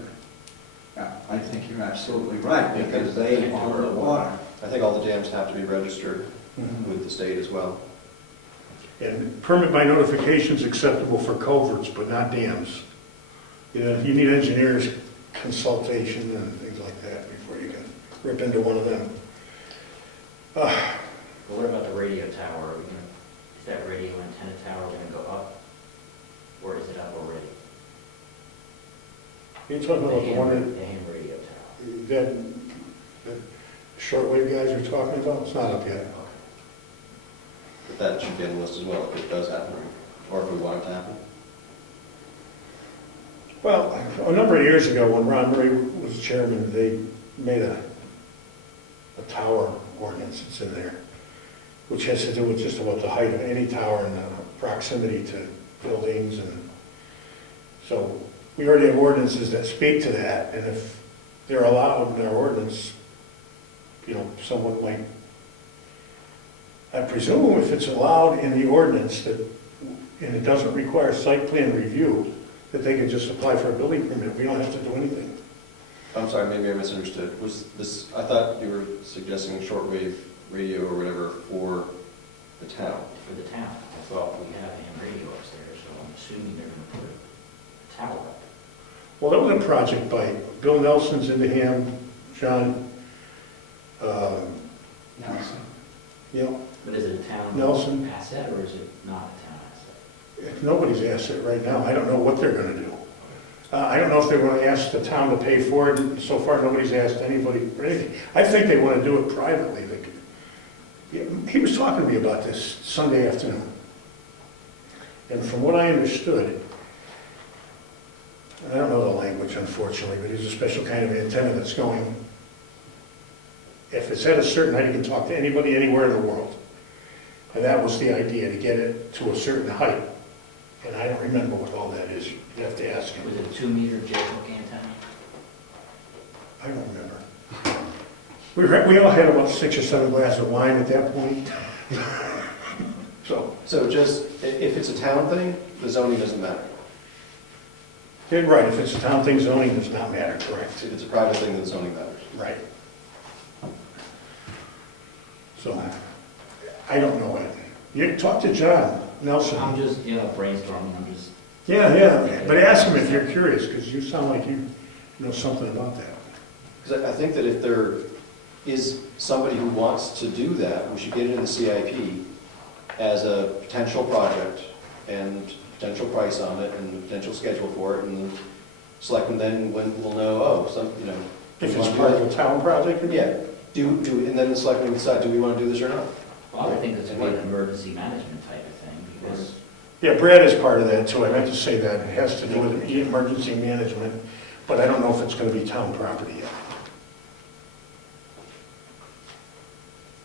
Yeah, I think you're absolutely right, because they own the water. I think all the dams have to be registered with the state as well. And permit by notification is acceptable for culverts, but not dams. You need engineers consultation and things like that before you can rip into one of them. But what about the radio tower? Is that radio antenna tower gonna go up? Or is it up already? You're talking about the one The ham radio tower. that shortwave guys are talking about? It's not up yet. But that should be on the list as well, if it does happen, or if we want it to happen. Well, a number of years ago, when Ron Murray was chairman, they made a tower ordinance that's in there, which has to do with just about the height of any tower and the proximity to buildings. And so we already have ordinances that speak to that, and if they're allowed in our ordinance, you know, someone might, I presume if it's allowed in the ordinance that, and it doesn't require site plan review, that they can just apply for a building permit. We don't have to do anything. I'm sorry, maybe I misunderstood. Was this, I thought you were suggesting shortwave radio or whatever for the town. For the town. I thought we have a ham radio upstairs, so I'm assuming they're gonna put a tower up. Well, that was a project by Bill Nelson's in the Ham, John, Nelson. you know, But is it a town Nelson. asset or is it not a town asset? It's nobody's asset right now. I don't know what they're gonna do. I don't know if they're gonna ask the town to pay for it. So far, nobody's asked anybody for anything. I think they wanna do it privately. He was talking to me about this Sunday afternoon. And from what I understood, I don't know the language unfortunately, but there's a special kind of antenna that's going, if it's at a certain height, you can talk to anybody anywhere in the world. And that was the idea, to get it to a certain height. And I don't remember what all that is. You have to ask him. Was it a 2-meter J-hook antenna? I don't remember. We all had about 6 or 7 glasses of wine at that point. So just, if it's a town thing, the zoning doesn't matter. You're right, if it's a town thing, zoning does not matter, correct? If it's a private thing, then zoning matters. Right. So, I don't know it. You talk to John Nelson. I'm just, brainstorming, I'm just, Yeah, but ask him if you're curious, because you sound like you know something about that. Because I think that if there is somebody who wants to do that, we should get it in the CIP as a potential project and potential price on it and the potential schedule for it, and the selectmen then will know, If it's part of a town project? Yeah, and then the selectmen decide, do we want to do this or not? well, I would think it's gonna be an emergency management type of thing, because Yeah, Brad is part of that too. I meant to say that. It has to do with emergency management, but I don't know if it's going to be town property yet.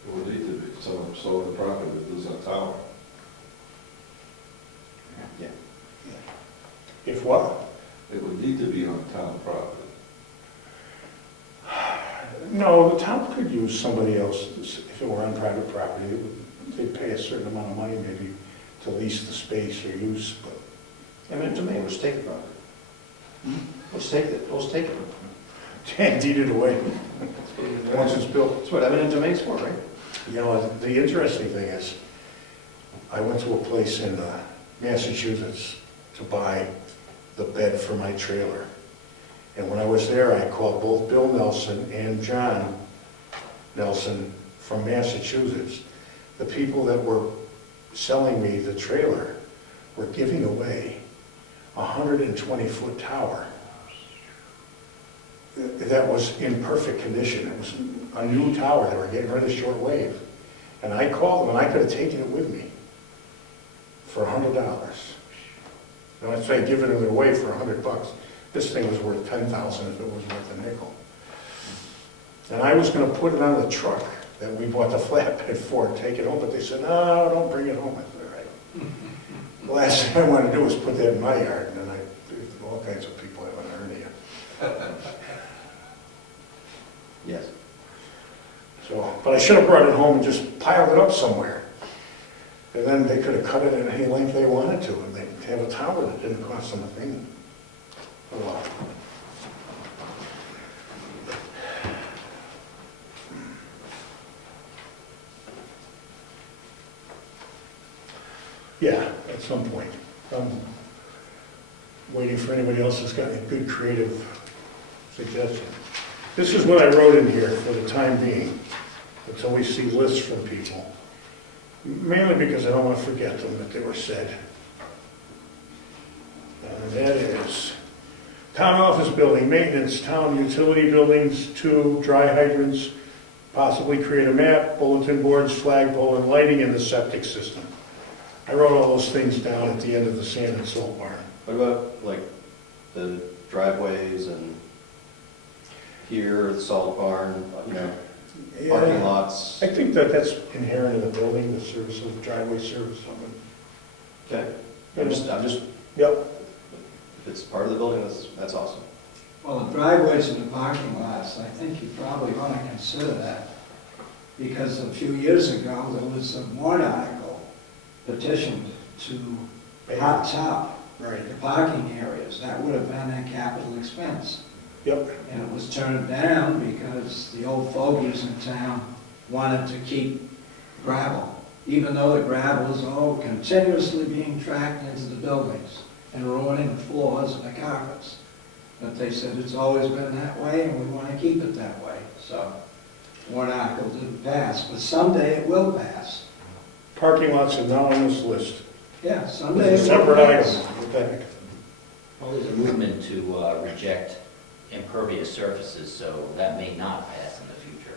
It would need to be, someone sold the property, there's a tower. Yeah. If what? It would need to be on town property. No, the town could use somebody else if it were on private property. They'd pay a certain amount of money maybe to lease the space or use, but Eminent domain, we'll just take the property. We'll just take it. can't deed it away once it's built. That's what eminent domain's for, right? You know, the interesting thing is, I went to a place in Massachusetts to buy the bed for my trailer. And when I was there, I called both Bill Nelson and John Nelson from Massachusetts. The people that were selling me the trailer were giving away a 120-foot tower that was in perfect condition. It was a new tower. They were getting rid of shortwave. And I called them, and I could have taken it with me for $100. And I'd say giving it away for $100. This thing was worth $10,000 if it was worth a nickel. And I was going to put it on the truck that we bought the flatbed for and take it home, but they said, no, don't bring it home. I said, all right. The last thing I want to do is put that in my yard, and then all kinds of people have an hernia. Yes. So, but I should have brought it home and just piled it up somewhere. And then they could have cut it at any length they wanted to, and they'd have a tower that didn't cost them a thing. A lot. Yeah, at some point. I'm waiting for anybody else that's got any good creative suggestions. This is what I wrote in here for the time being. until we see lists from people. Mainly because I don't want to forget them that they were said. And that is town office building, maintenance, town utility buildings, 2 dry hydrants, possibly create a map, bulletin boards, flagpole, and lighting in the septic system. I wrote all those things down at the end of the sand and salt barn. What about like the driveways and here, the salt barn, you know, parking lots? I think that that's inherent in the building, the service of driveway service. Okay, I'm just, Yep. if it's part of the building, that's awesome. Well, the driveways and the parking lots, I think you probably want to consider that. Because a few years ago, there was a warrant article petitioned to hot top Right. the parking areas. That would have been a capital expense. Yep. And it was turned down because the old fogies in town wanted to keep gravel, even though the gravel is all continuously being tracked into the buildings and ruining the floors and the carpets. But they said it's always been that way and we want to keep it that way. So warrant article didn't pass, but someday it will pass. Parking lots are now on this list. Yeah, someday It's a it will separate pass. item. What the heck? Well, there's a movement to reject impervious surfaces, so that may not pass in the future.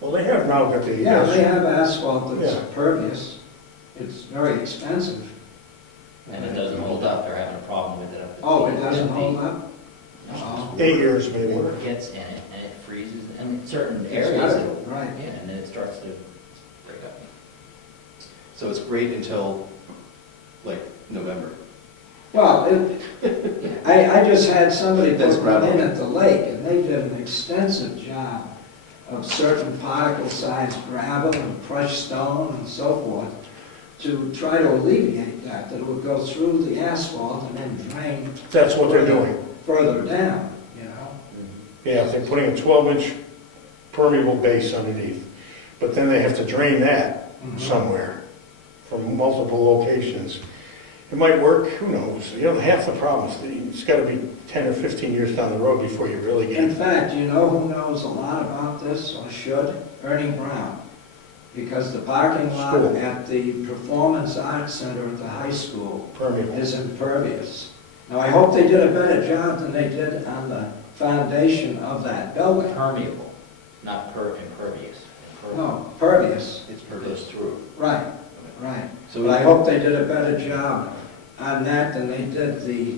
Well, they have now got the. Yeah, they have asphalt that's Yeah. pervious. It's very expensive. And it doesn't hold up, they're having a problem with it up at Oh, it the- doesn't hold up? No. Oh. 8 years maybe. Water gets in it and it freezes, and in certain It's areas, gotta- it'll, right. yeah, and then it starts to break up. So it's great until like November. Well, I just had somebody That's put one in gravel. at the lake, and they did an extensive job of certain particle-sized gravel and crushed stone and so forth to try to alleviate that it would go through the asphalt and then drain That's what they're doing. further down, you know? Yeah, they're putting a 12-inch permeable base underneath. But then they have to drain that somewhere from multiple locations. It might work, who knows? You know, half the problem is that it's got to be 10 or 15 years down the road before you really get In it. fact, you know who knows a lot about this, or should? Ernie Brown. Because the parking lot School. at the Performance Arts Center at the high school Permeable. is impervious. Now, I hope they did a better job than they did on the foundation of that building. Permeable, not impervious. No, pervious, It's It pervious. goes through. right, right. So But I hope they did a better job on that than they did the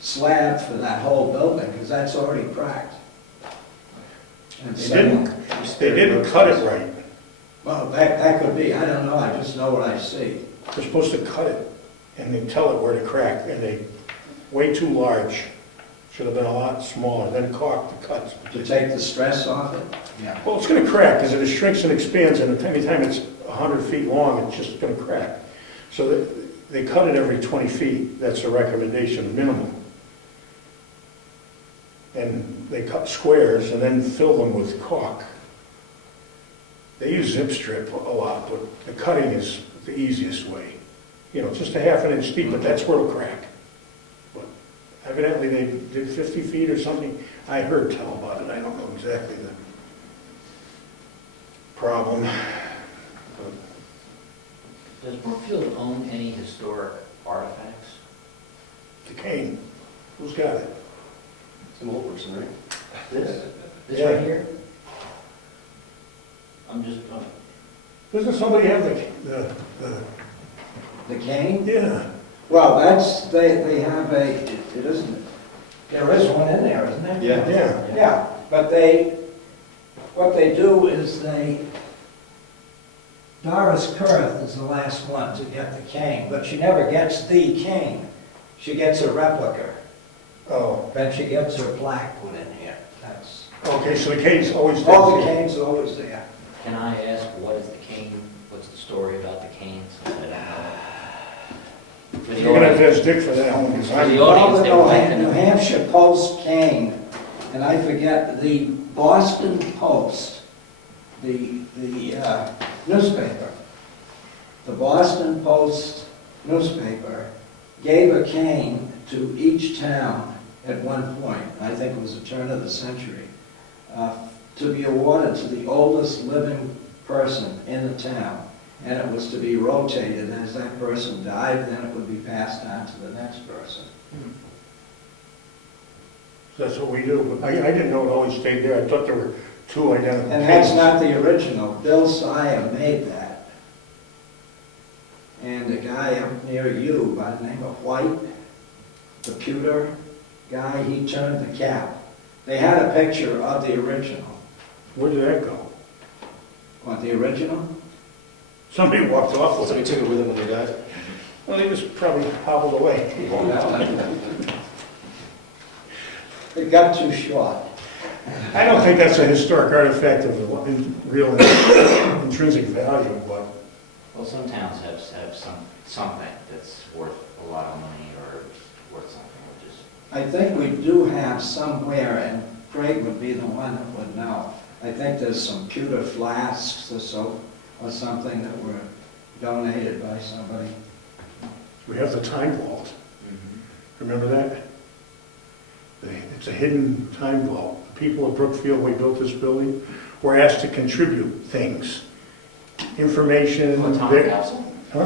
slab for that whole building, because that's already cracked. And They didn't cut it right. Well, that could be, I don't know, I just know what I see. They're supposed to cut it, and they tell it where to crack, and they, way too large. Should have been a lot smaller, then caulk the cuts. To take the stress off it? Yeah. Well, it's gonna crack, because it shrinks and expands, and anytime it's 100 feet long, it's just gonna crack. So they cut it every 20 feet, that's a recommendation, minimum. And they cut squares and then fill them with caulk. They use zip strip a lot, but the cutting is the easiest way. You know, just a half an inch deep, but that's where it'll crack. But evidently they did 50 feet or something. I heard tell about it, I don't know exactly the problem. Does Brookfield own any historic artifacts? The cane, who's got it? It's an old person, right? This Yeah. right here? I'm just, Doesn't somebody have The cane? yeah, Well, that's, they have it isn't, there is one in there, isn't there? Yeah. yeah. Yeah, but what they do is Doris Kurth is the last one to get the cane, but she never gets the cane. She gets a replica, Oh, then she gets her plaque put in here. That's, okay, so the cane's always there. all the cane's always there. can I ask, what is the cane? What's the story about the cane? Since I don't know. For the You're gonna have to audience- ask Dick for that one, because For the I'm, audience, they would like to New know. Hampshire Post cane, and I forget, the Boston Post, the newspaper. The Boston Post newspaper gave a cane to each town at one point, I think it was the turn of the century, to be awarded to the oldest living person in the town. And it was to be rotated. As that person died, then it would be passed on to the next person. That's what we do, but I didn't know it always stayed there. I thought there were two identical. And that's cases. not the original. Bill Sire made that. And a guy up near you by the name of White, the pewter guy, he turned the cap. They had a picture of the original. Where did that go? What, the original? Somebody walked off with Somebody it. took it with them when they died? Well, he just probably hobbled away. It got too short. I don't think that's a historic artifact of real intrinsic value, but Well, some towns have something that's worth a lot of money or worth something, which is, I think we do have somewhere, and Craig would be the one that would know. I think there's some pewter flasks or so, or something that were donated by somebody. we have the time vault. Remember that? It's a hidden time vault. People at Brookfield, when we built this building, were asked to contribute things, information. a time capsule? Huh?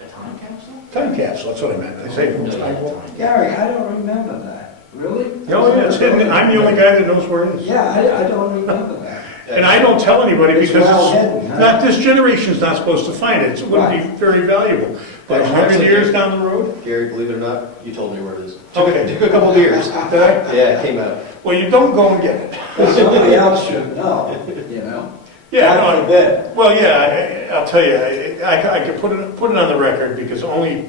A time capsule? Time capsule, that's what I meant. I say No, time vault. time Gary, I don't remember that. Really? Oh, yeah, it's hidden. I'm the only guy that knows where it is. Yeah, I don't remember that. And I don't tell anybody It's because well hidden, huh? not, this generation's not supposed to find it. So it wouldn't be very valuable. But 100 years down the road? Gary, believe it or not, you told me where it is. Okay. Took a couple of years. Did I? Yeah, it came out. Well, you don't go and get it. But somebody else should know, you know? Yeah, God no, forbid. well, yeah, I'll tell you, I could put it on the record because only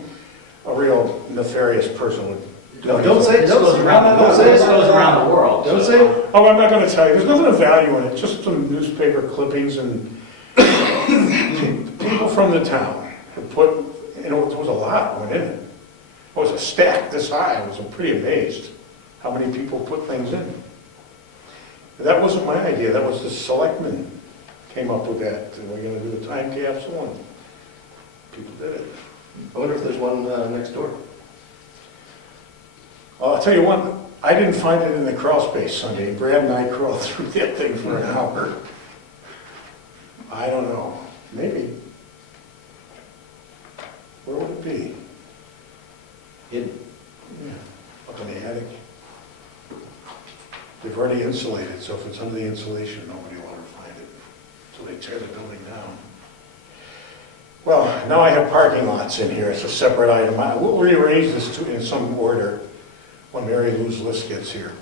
a real nefarious person would. No, don't say it. This goes around, Don't say it. this goes around the world. Don't so- say it. Oh, I'm not gonna tell you, there's nothing of value in it, just some newspaper clippings and people from the town who put, you know, there was a lot went in it. It was a stack this high, I was pretty amazed how many people put things in. That wasn't my idea, that was the selectmen came up with that, and we're gonna do the time capsule, and people did it. I wonder if there's one next door. I'll tell you one, I didn't find it in the crawl space Sunday. Brad and I crawled through that thing for an hour. I don't know, maybe. Where would it be? Hidden. Yeah, up in the attic. They've already insulated, so if it's under the insulation, nobody will ever find it. So they tear the building down. Well, now I have parking lots in here. It's a separate item. We'll rearrange this in some order when Mary Lou's list gets here.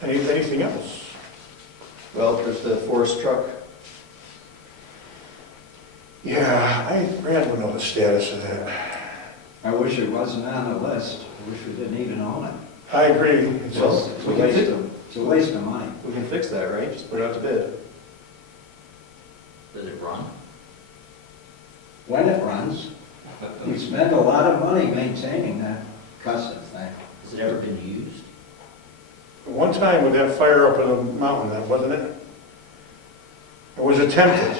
But anything else? Well, there's the forest truck. Yeah, Brad would know the status of that. I wish it wasn't on the list. I wish we didn't even own it. I agree. It's a waste of money. We can fix that, right? Just put it out to bid. Does it run? When it runs, we spend a lot of money maintaining that cussed thing. Has it ever been used? One time with that fire up in the mountain, that wasn't it? It was attempted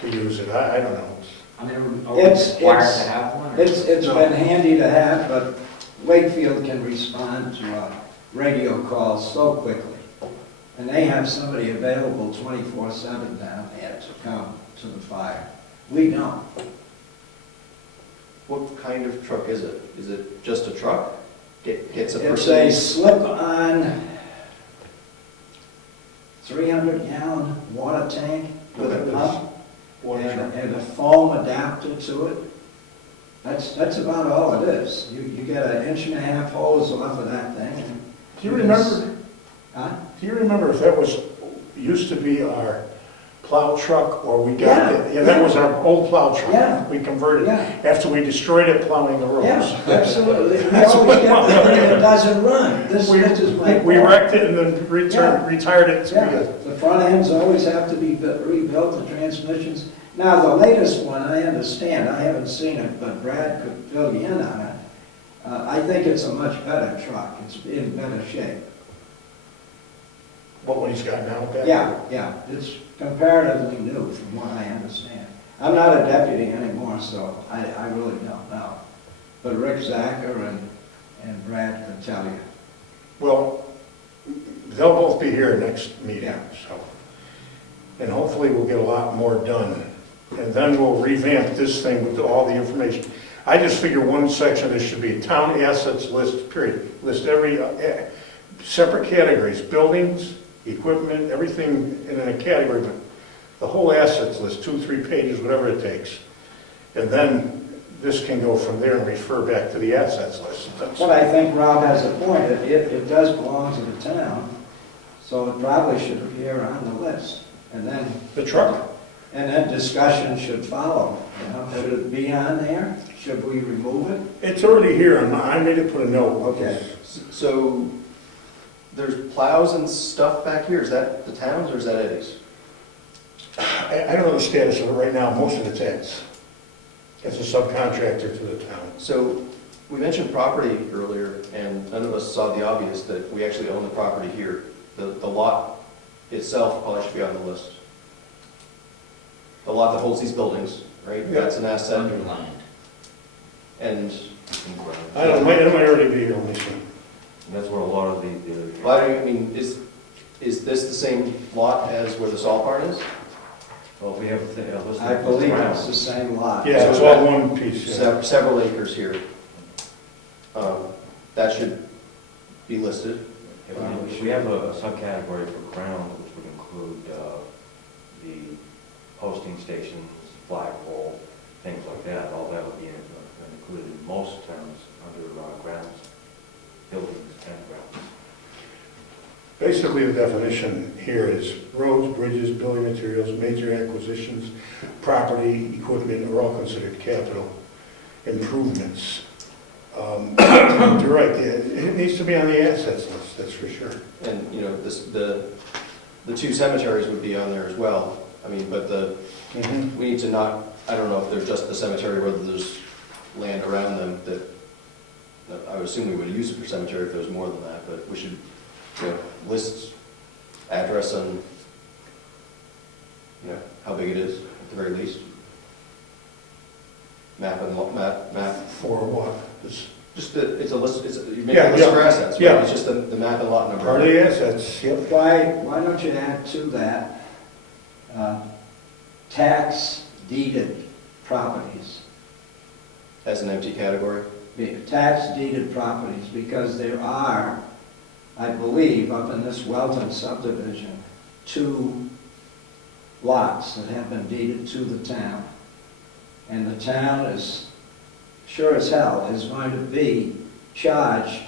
to use it. I don't know. I mean, are we required to have one? or- It's been handy to have, but Wakefield can respond to radio calls so quickly. And they have somebody available 24/7 down there to come to the fire. We don't. What kind of truck is it? Is it just a truck? Gets a It's person? a slip-on 300-gallon water tank with a pump and a foam adapter to it. That's about all it is. You get an 1.5-inch hose off of that thing. And Do you remember? Huh? Do you remember if that was, used to be our plow truck, or we got it? Yeah, that was our old plow truck. Yeah. We converted Yeah. after we destroyed it plowing the roads. Yeah, absolutely. We That's always what- get the thing that doesn't run. This We is my we fault. wrecked it and then retired it to be Yeah, a, the front ends always have to be rebuilt, the transmissions. Now, the latest one, I understand, I haven't seen it, but Brad could fill you in on it. I think it's a much better truck, it's in better shape. what one he's got now, back? Yeah, it's comparatively new from what I understand. I'm not a deputy anymore, so I really don't know. But Rick Zacher and Brad can tell you. Well, the they'll both be here next meeting, Yeah. so. And hopefully we'll get a lot more done. And then we'll revamp this thing with all the information. I just figure one section, there should be a town assets list, period. List every, separate categories, buildings, equipment, everything in a category, but the whole assets list, 2, 3 pages, whatever it takes. And then this can go from there and refer back to the assets list. That's- But I think Rob has a point, it does belong to the town, so it probably should appear on the list. And then, The truck? and then discussion should follow, you know, should it be on there? Should we remove it? It's already here, and I made it put a note. Okay. So there's plows and stuff back here. Is that the town's or is that Eddie's? I don't know the status of it right now, most of it's Ed's. It's a subcontractor to the town. So we mentioned property earlier, and none of us saw the obvious that we actually own the property here. The lot itself probably should be on the list. The lot that holds these buildings, right? Yeah. That's an asset. Underlined. And I don't know, it might already be here, let me see. That's where a lot of the, why do you, I mean, is this the same lot as where the salt barn is? well, we have a list. I believe it's the same lot. Yeah, it's all one piece, yeah. Several acres here. That should be listed. We have a subcategory for ground, which would include the posting stations, flagpole, things like that. All that would be included in most towns under grounds, buildings and grounds. Basically, the definition here is roads, bridges, building materials, major acquisitions, property, equipment are all considered capital improvements. You're right, it needs to be on the assets list, that's for sure. And, you know, the 2 cemeteries would be on there as well. I mean, but we need to not, I don't know if there's just the cemetery, whether there's land around them that, I would assume we would use it for cemetery if there was more than that, but we should, you know, list address and, you know, how big it is at the very least. Map. For what? This Just it's a list, you're making Yeah, a list yeah, for assets, right? yeah. It's just the map and lot number. part of the assets, yep. Why don't you add to that, tax deeded properties? As an empty category. Tax deeded properties, because there are, I believe, up in this Whelton subdivision, 2 lots that have been deeded to the town. And the town is, sure as hell, is going to be charged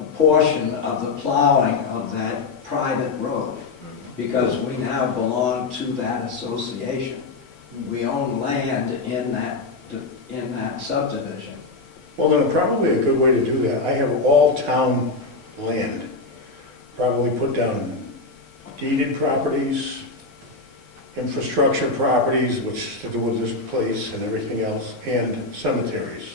a portion of the plowing of that private road, because we now belong to that association. We own land in that subdivision. Well, then probably a good way to do that, I have all town land. Probably put down deeded properties, infrastructure properties, which to do with this place and everything else, and cemeteries.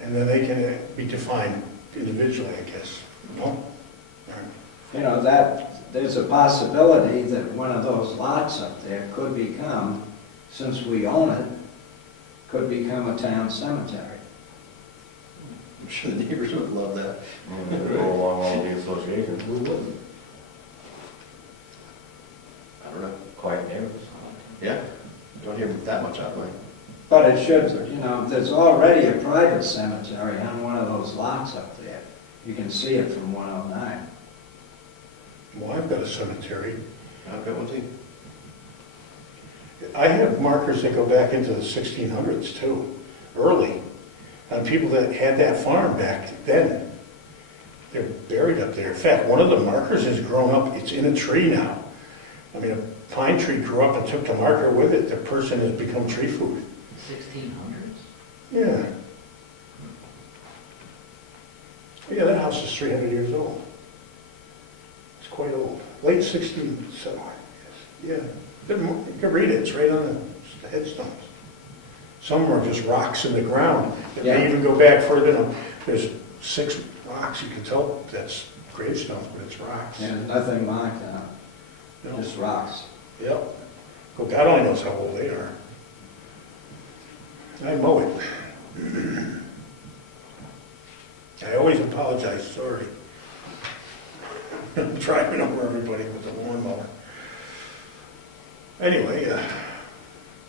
And then they can be defined individually, I guess. No? All right. You know, that, there's a possibility that one of those lots up there could become, since we own it, could become a town cemetery. I'm sure the neighbors would love that. Go along all the associations. Who wouldn't? I don't know. Quiet neighbors. Yeah, don't hear that much out of mine. But it should, you know, there's already a private cemetery on one of those lots up there. You can see it from 109. Well, I've got a cemetery. I've got one too. I have markers that go back into the 1600s too, early, on people that had that farm back then. They're buried up there. In fact, one of the markers has grown up, it's in a tree now. I mean, a pine tree grew up and took the marker with it. The person has become tree food. 1600s? Yeah. Yeah, that house is 300 years old. It's quite old. Late 16th century, yes. Yeah. You can read it, it's right on the headstones. Some are just rocks in the ground. It may Yeah. even go back further. No, there's 6 rocks, you can tell that's gravestones, but it's rocks. And nothing like that, You know? just rocks. Yep. Well, God only knows how old they are. I mow it. I always apologize, sorry. driving over everybody with the lawnmower. Anyway,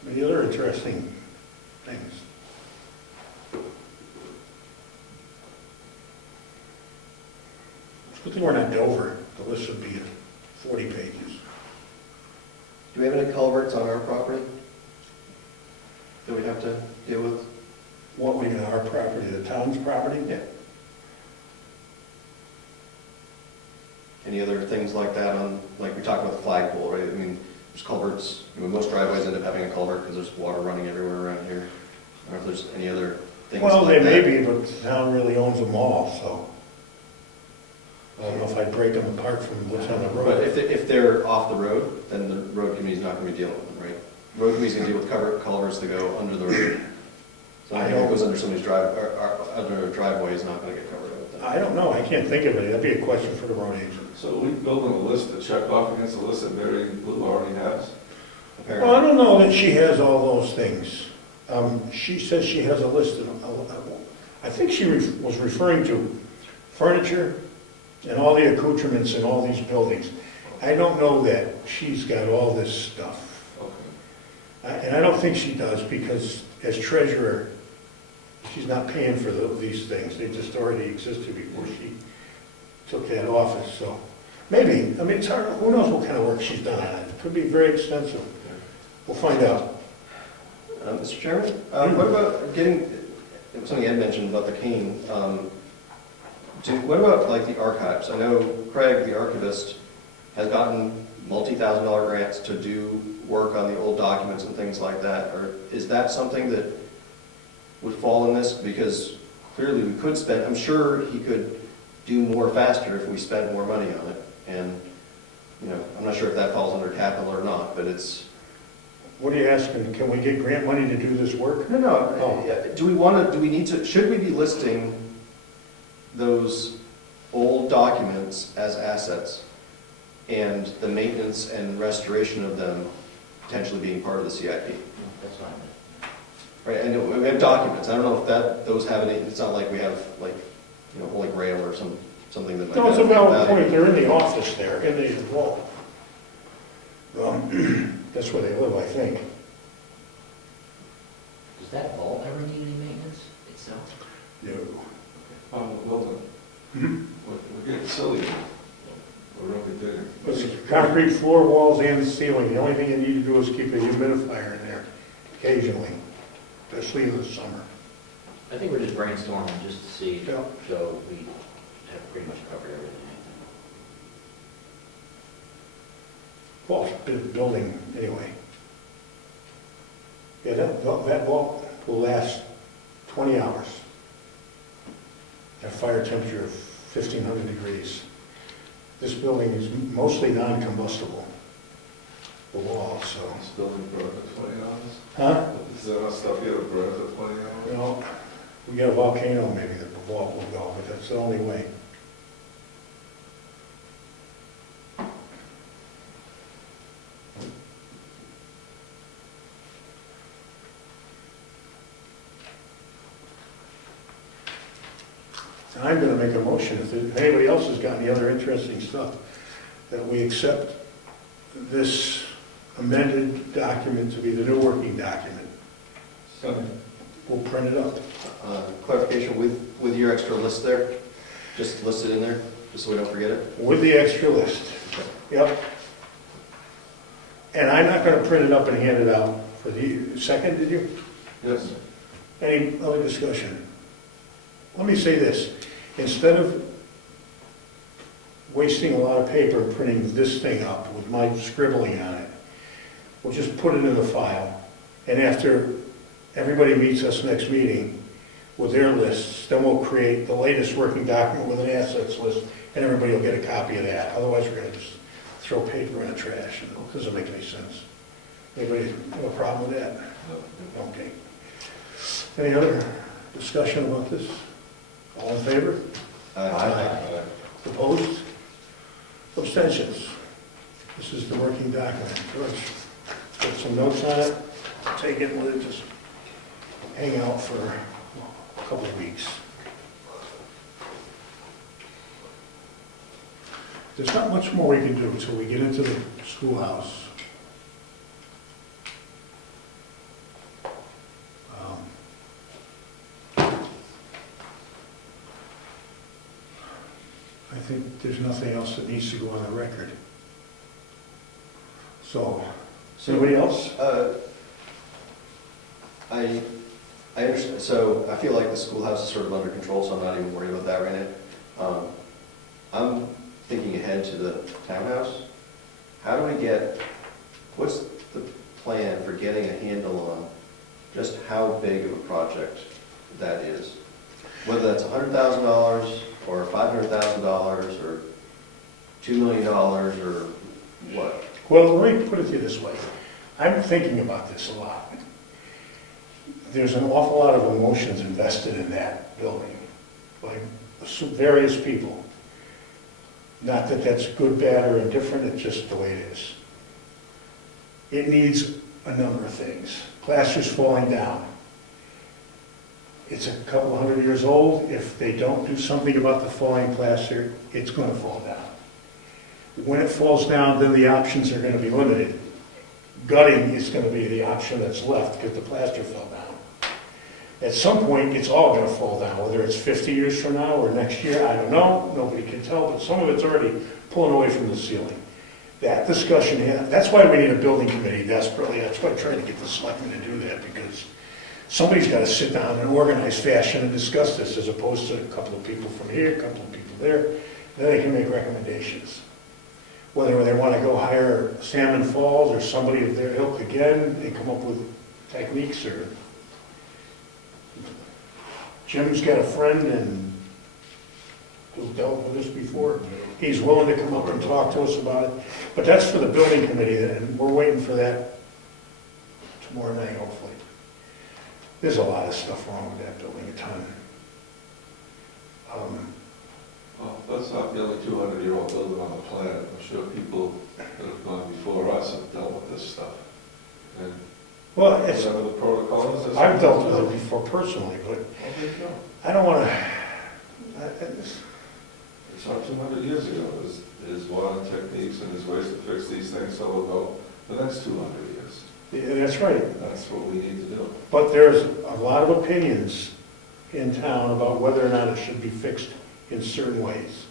any other interesting things? It's a good thing we're not Dover. The list would be 40 pages. Do we have any culverts on our property that we have to deal with? What, we mean our property, the town's property? Yeah. Any other things like that on, like we talked about the flagpole, right? I mean, there's culverts, I mean, most driveways end up having a culvert because there's water running everywhere around here. I don't know if there's any other things like that. Well, they may be, but the town really owns them all, so I don't know if I'd break them apart from what's on the But road. if they're off the road, then the road committee's not gonna be dealing with them, right? Road committee's gonna deal with culverts that go under the road. So anything that goes under somebody's under a driveway is not gonna get covered with that. I don't know, I can't think of it. That'd be a question for the road agent. So we building a list to check off against the list that Mary Blue already has? Apparently. Well, I don't know that she has all those things. She says she has a list of, I think she was referring to furniture and all the accoutrements in all these buildings. I don't know that she's got all this stuff. Okay. And I don't think she does, because as treasurer, she's not paying for these things. They just already existed before she took that office, so maybe. I mean, it's hard, who knows what kind of work she's done on it. It could be very extensive. We'll find out. Mr. Chairman, what about getting, something Ed mentioned about the cane, what about like the archives? I know Craig, the archivist, has gotten multi-$1,000 grants to do work on the old documents and things like that. Or is that something that would fall in this? Because clearly we could spend, I'm sure he could do more faster if we spent more money on it. And, you know, I'm not sure if that falls under capital or not, but it's... What are you asking? Can we get grant money to do this work? No. Oh. Do we need to, should we be listing those old documents as assets and the maintenance and restoration of them potentially being part of the CIP? That's fine. Right, and we have documents. I don't know if those have any, it's not like we have like, you know, Holy Grail or something that might No, it's a have valid value. point. They're in the office there, in the vault. That's where they live, I think. Does that vault ever need any maintenance itself? No. Well, Hmm? we're getting silly. We're really digging. It's concrete floor, walls, and ceiling. The only thing you need to do is keep a humidifier in there occasionally, especially in the summer. I think we're just brainstorming just to see, Yeah. so we have pretty much covered everything. Well, it's a big building anyway. Yeah, that vault will last 20 hours at a fire temperature of 1,500 degrees. This building is mostly non-combustible, the wall, so. This building burn for 20 hours? Huh? Is there enough stuff here to burn for 20 hours? You know, we get a volcano, maybe the vault will go, but that's the only way. I'm going to make a motion, if anybody else has got any other interesting stuff, that we accept this amended document to be the new working document. We'll print it up. Clarification, with your extra list there, just list it in there, just so we don't forget it. With the extra list. Yep. And I'm not going to print it up and hand it out for the, second, did you? Yes. Any other discussion? Let me say this, instead of wasting a lot of paper and printing this thing up with my scribbling on it, we'll just put it in the file, and after everybody meets us next meeting with their lists, then we'll create the latest working document with an assets list, and everybody will get a copy of that. Otherwise, we're gonna just throw paper in the trash, and it doesn't make any sense. Anybody have a problem with that? No. Okay. Any other discussion about this? All in favor? Aye. Opposed? Abstentions? This is the working document. George, put some notes on it, take it and let it just hang out for a couple of weeks. There's not much more we can do until we get into the schoolhouse. I think there's nothing else that needs to go on the record. So, anybody else? I understand, so I feel like the schoolhouse is sort of under control, so I'm not even worried about that right now. I'm thinking ahead to the townhouse. How do we get, what's the plan for getting a handle on just how big of a project that is? Whether that's $100,000 or $500,000 or $2 million or what? Well, let me put it to you this way. I'm thinking about this a lot. There's an awful lot of emotions invested in that building by various people. Not that that's good, bad, or indifferent, it's just the way it is. It needs a number of things. Plaster's falling down. It's a couple hundred years old. If they don't do something about the falling plaster, it's going to fall down. When it falls down, then the options are going to be limited. Gutting is going to be the option that's left because the plaster fell down. At some point, it's all going to fall down, whether it's 50 years from now or next year, I don't know. Nobody can tell, but some of it's already pulling away from the ceiling. That discussion, that's why we need a building committee desperately. That's why I'm trying to get the selectmen to do that, because somebody's got to sit down in an organized fashion and discuss this, as opposed to a couple of people from here, a couple of people there. Then they can make recommendations. Whether they want to go hire Salmon Falls or somebody of their ilk again, they come up with techniques, or Jim's got a friend and who's dealt with this before. He's willing to come up and talk to us about it. But that's for the building committee, and we're waiting for that tomorrow night, hopefully. There's a lot of stuff wrong with that building, a ton. Well, that's not the only 200-year-old building on the planet. I'm sure people that have gone before us have dealt with this stuff. And Well, it's, whatever the protocol is. I've dealt with it before personally, but I don't want to, It's not 200 years ago. There's modern techniques and there's ways to fix these things, so we'll go the next 200 years. yeah, that's right. That's what we need to do. But there's a lot of opinions in town about whether or not it should be fixed in certain ways.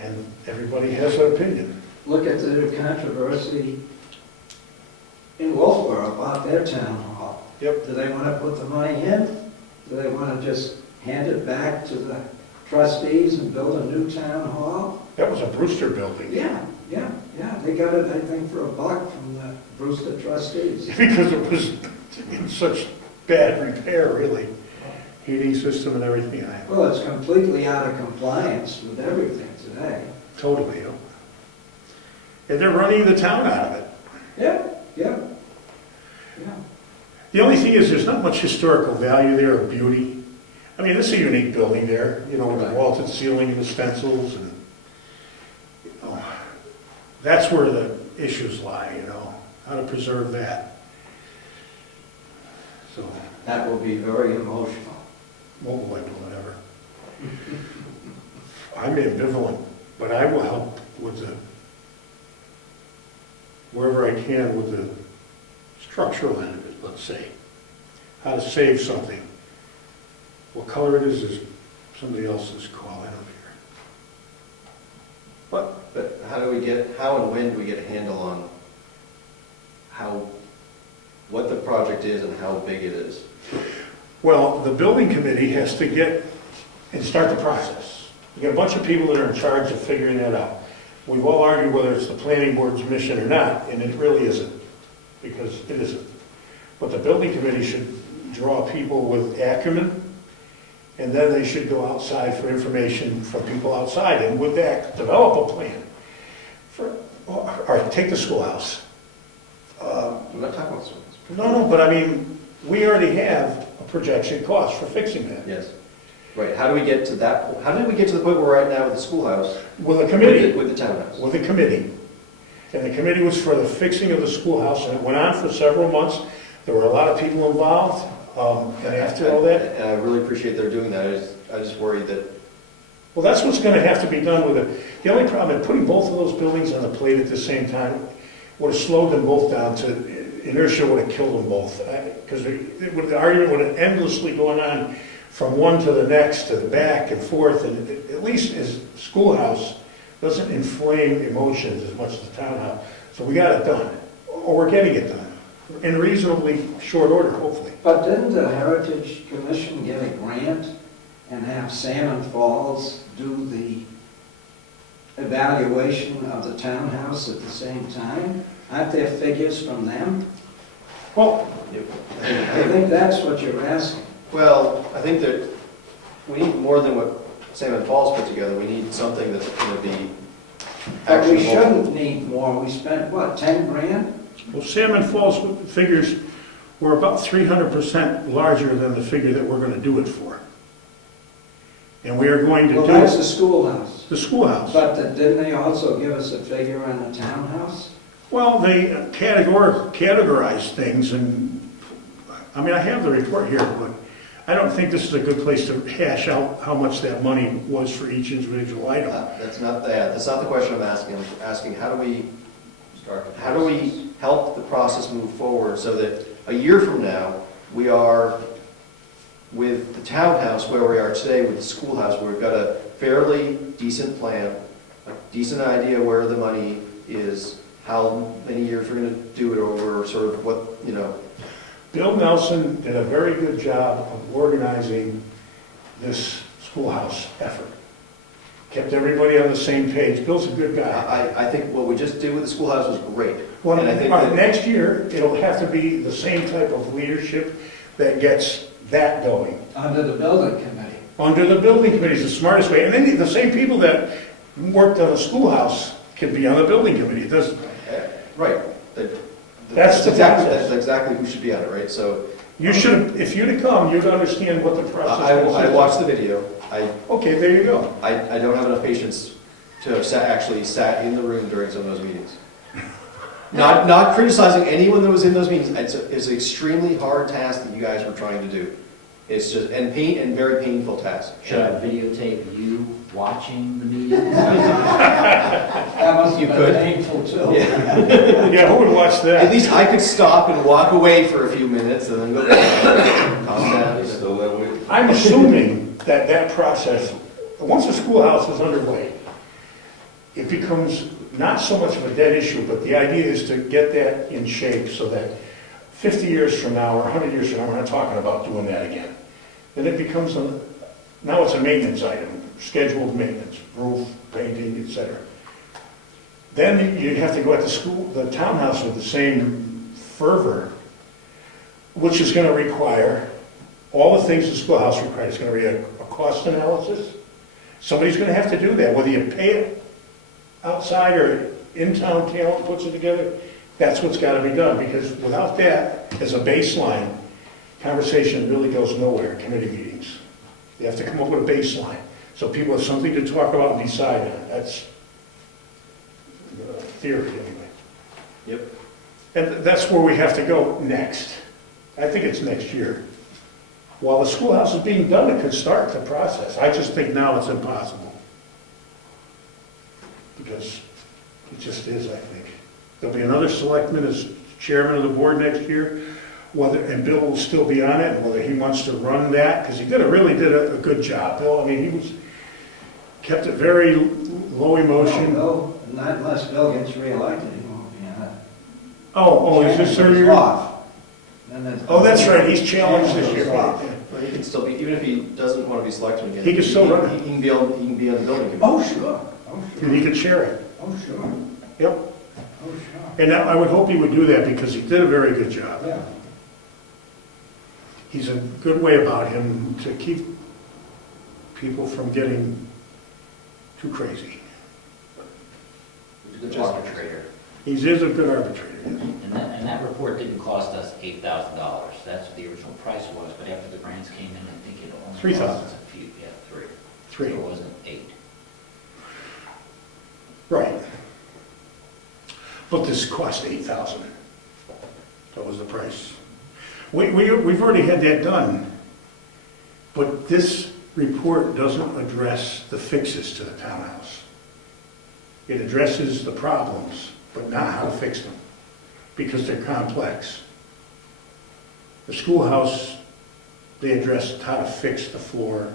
And everybody has an opinion. Look at the controversy in Wolfeboro about their town hall. Yep. Do they want to put the money in? Do they want to just hand it back to the trustees and build a new town hall? That was a Brewster building. Yeah. They got it, I think, for $1 from the Brewster trustees. Because it was in such bad repair, really. Heating system and everything. Well, it's completely out of compliance with everything today. Totally, yeah. And they're running the town out of it. Yeah. The only thing is, there's not much historical value there or beauty. I mean, it's a unique building there, you know, with the Right. vaulted ceiling and the stencils, and, you know, that's where the issues lie, you know, how to preserve that. So, That will be very emotional. whatever. I'm ambivalent, but I will help with the, wherever I can with the structural end of it, let's say. How to save something. What color it is somebody else's call, I don't care. But how and when do we get a handle on what the project is and how big it is? Well, the building committee has to get and start the process. You got a bunch of people that are in charge of figuring that out. We've all argued whether it's the planning board's mission or not, and it really isn't, because it isn't. But the building committee should draw people with acumen, and then they should go outside for information from people outside, and with that, develop a plan. Or take the schoolhouse. I'm not talking about schools. No, but I mean, we already have a projection cost for fixing that. Yes. Right, how do we get to that point? How did we get to the point where we're at now with the schoolhouse? With a committee. With the townhouse? With a committee. And the committee was for the fixing of the schoolhouse, and it went on for several months. There were a lot of people involved, and after all that, And I really appreciate they're doing that. I just worry that Well, that's what's gonna have to be done with it. The only problem, in putting both of those buildings on the plate at the same time would have slowed them both down to, inertia would have killed them both. Because the argument would have endlessly going on from one to the next, to the back and forth, and at least as schoolhouse doesn't inflame emotions as much as the townhouse. So we got it done, or we're getting it done, in reasonably short order, hopefully. But didn't the Heritage Commission get a grant and have Salmon Falls do the evaluation of the townhouse at the same time? Aren't there figures from them? Well, I think that's what you're asking. Well, I think that we need more than what Salmon Falls put together. We need something that's going to be But we actionable. shouldn't need more. We spent, what, 10 grand? well, Salmon Falls figures were about 300% larger than the figure that we're gonna do it for. And we are going to Well, do that's the schoolhouse. the schoolhouse. But didn't they also give us a figure on the townhouse? Well, they categorize things, and, I mean, I have the report here, but I don't think this is a good place to hash out how much that money was for each individual item. That's not the question I'm asking. I'm asking, how do we help the process move forward so that a year from now, we are with the townhouse where we are today with the schoolhouse, where we've got a fairly decent plan, a decent idea where the money is, how many years we're going to do it over, sort of what, you know. Bill Nelson did a very good job of organizing this schoolhouse effort. Kept everybody on the same page. Bill's a good guy. I think what we just did with the schoolhouse was great. Well, And I think that- next year, it'll have to be the same type of leadership that gets that going. Under the building committee. Under the building committee is the smartest way. And then the same people that worked on the schoolhouse can be on the building committee. It doesn't, Right. That's the process. That's exactly who should be on it, right? So you should, if you'd have come, you'd understand what the process is. I watched the video. Okay, there you go. I don't have enough patience to have actually sat in the room during some of those meetings. Not criticizing anyone that was in those meetings. It's an extremely hard task that you guys were trying to do. It's just, and very painful task. Should I videotape you watching the meetings? That must You have could. been painful too. Yeah. Yeah, who would watch At that? least I could stop and walk away for a few minutes and then go back. Calm down. It's still that way. I'm assuming that that process, once the schoolhouse is underway, it becomes not so much of a dead issue, but the idea is to get that in shape so that 50 years from now or 100 years from now, we're not talking about doing that again. Then it becomes now it's a maintenance item, scheduled maintenance, roof, painting, etc. Then you have to go at the townhouse with the same fervor, which is going to require all the things the schoolhouse requires. It's going to be a cost analysis. Somebody's going to have to do that, whether you pay it outside or in-town talent puts it together. That's what's got to be done, because without that as a baseline, conversation really goes nowhere, committee meetings. You have to come up with a baseline, so people have something to talk about and decide on. That's theory, anyway. Yep. And that's where we have to go next. I think it's next year. While the schoolhouse is being done, it could start the process. I just think now it's impossible. Because it just is, I think. There'll be another selectman as chairman of the board next year, and Bill will still be on it, and whether he wants to run that, because he really did a good job. Bill, I mean, kept it very low emotion. No, not unless Bill gets reelected, he won't be on it. Oh, is this third year? Off. Then it's- Oh, that's right, he's challenged this year. Chairman goes off. Well, he can still be, even if he doesn't want to be selected again. He can still run it. He can be on the building committee. Oh, sure. Oh, And sure. he could share it. Oh, sure. Yep. Oh, sure. And I would hope he would do that, because he did a very good job. Yeah. He's a good way about him to keep people from getting too crazy. Good arbitrator. He is a good arbitrator, yes. And that report didn't cost us $8,000. That's what the original price was, but after the grants came in, I think it only 3,000. cost us a few, yeah, three. Three. So it wasn't 8. Right. But this cost $8,000. That was the price. We've already had that done. But this report doesn't address the fixes to the townhouse. It addresses the problems, but not how to fix them, because they're complex. The schoolhouse, they addressed how to fix the floor,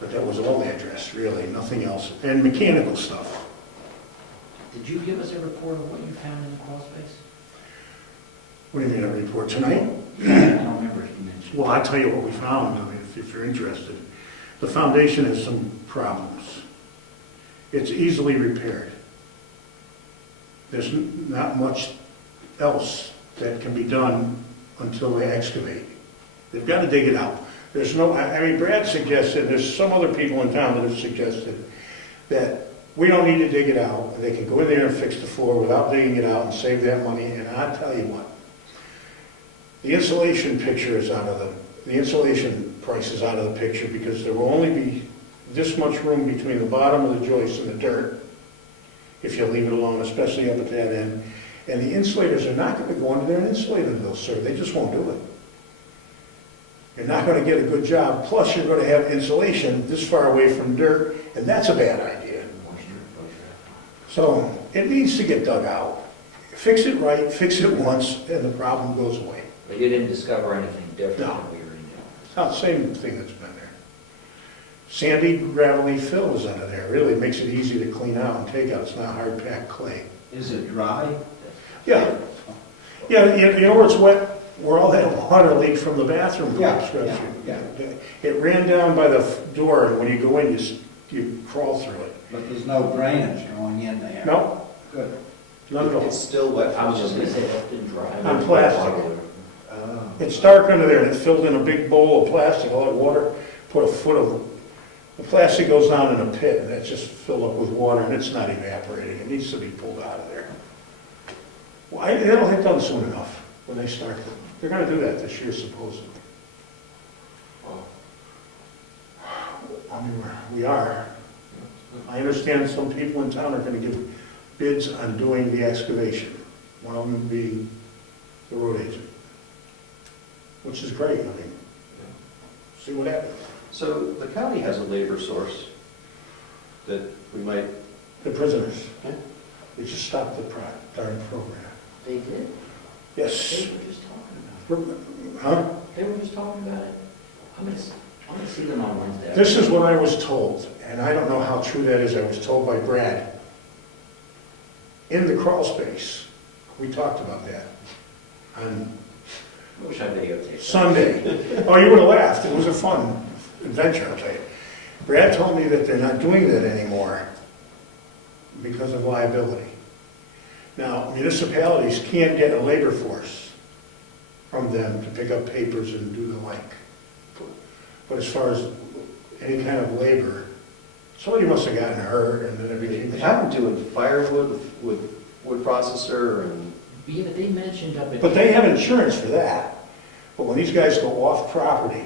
but that was all they addressed, really, nothing else, and mechanical stuff. Did you give us a report of what you found in the crawl space? What do you mean, a report tonight? I don't remember if you mentioned. Well, I'll tell you what we found, I mean, if you're interested. The foundation has some problems. It's easily repaired. There's not much else that can be done until they excavate. They've got to dig it out. There's no, I mean, Brad suggested, there's some other people in town that have suggested that we don't need to dig it out. They can go in there and fix the floor without digging it out and save that money, and I'll tell you what. The insulation picture is out of the insulation price is out of the picture because there will only be this much room between the bottom of the joist and the dirt if you leave it alone, especially up at that end. And the insulators are not going to go under there and insulate them, they'll serve. They just won't do it. You're not going to get a good job. Plus, you're going to have insulation this far away from dirt, and that's a bad idea. So it needs to get dug out. Fix it right, fix it once, and the problem goes away. But you didn't discover anything different No. than we already knew? It's not the same thing that's been there. Sandy, gravelly fill is under there. Really makes it easy to clean out and take out. It's not hard packed clay. Is it dry? Yeah. Yeah, you know where it's wet? Where all that water leaked from the bathroom Yeah, pipes. yeah. It ran down by the door, and when you go in, you crawl through it. But there's no drainage going in there? No, Good. not at all. It's still wet. I was just going to say, that didn't dry. On plastic. It's dark under there, and it's filled in a big bowl of plastic, all that water, put a foot of, the plastic goes down in a pit, and it's just filled up with water, and it's not evaporating. It needs to be pulled out of there. Well, it'll get done soon enough when they start. They're gonna do that this year supposedly. I mean, we are. I understand some people in town are gonna give bids on doing the excavation, one of them being the road agent, which is great. I mean, see what happens. So the county has a labor source that we might, The prisoners, Yeah. they just stopped the darn program. They did? Yes. They were just talking about it. Huh? They were just talking about it. I'm going to see them on Wednesday. This is what I was told, and I don't know how true that is. I was told by Brad. In the crawl space, we talked about that on I wish I videotaped that. Sunday. Oh, you would have laughed. It was a fun adventure, I'll tell you. Brad told me that they're not doing that anymore because of liability. Now, municipalities can't get a labor force from them to pick up papers and do the like. But as far as any kind of labor, somebody must have gotten hurt and then it they became... have them doing firewood with wood processor and, Yeah, but they mentioned up at... But they have insurance for that. But when these guys go off property,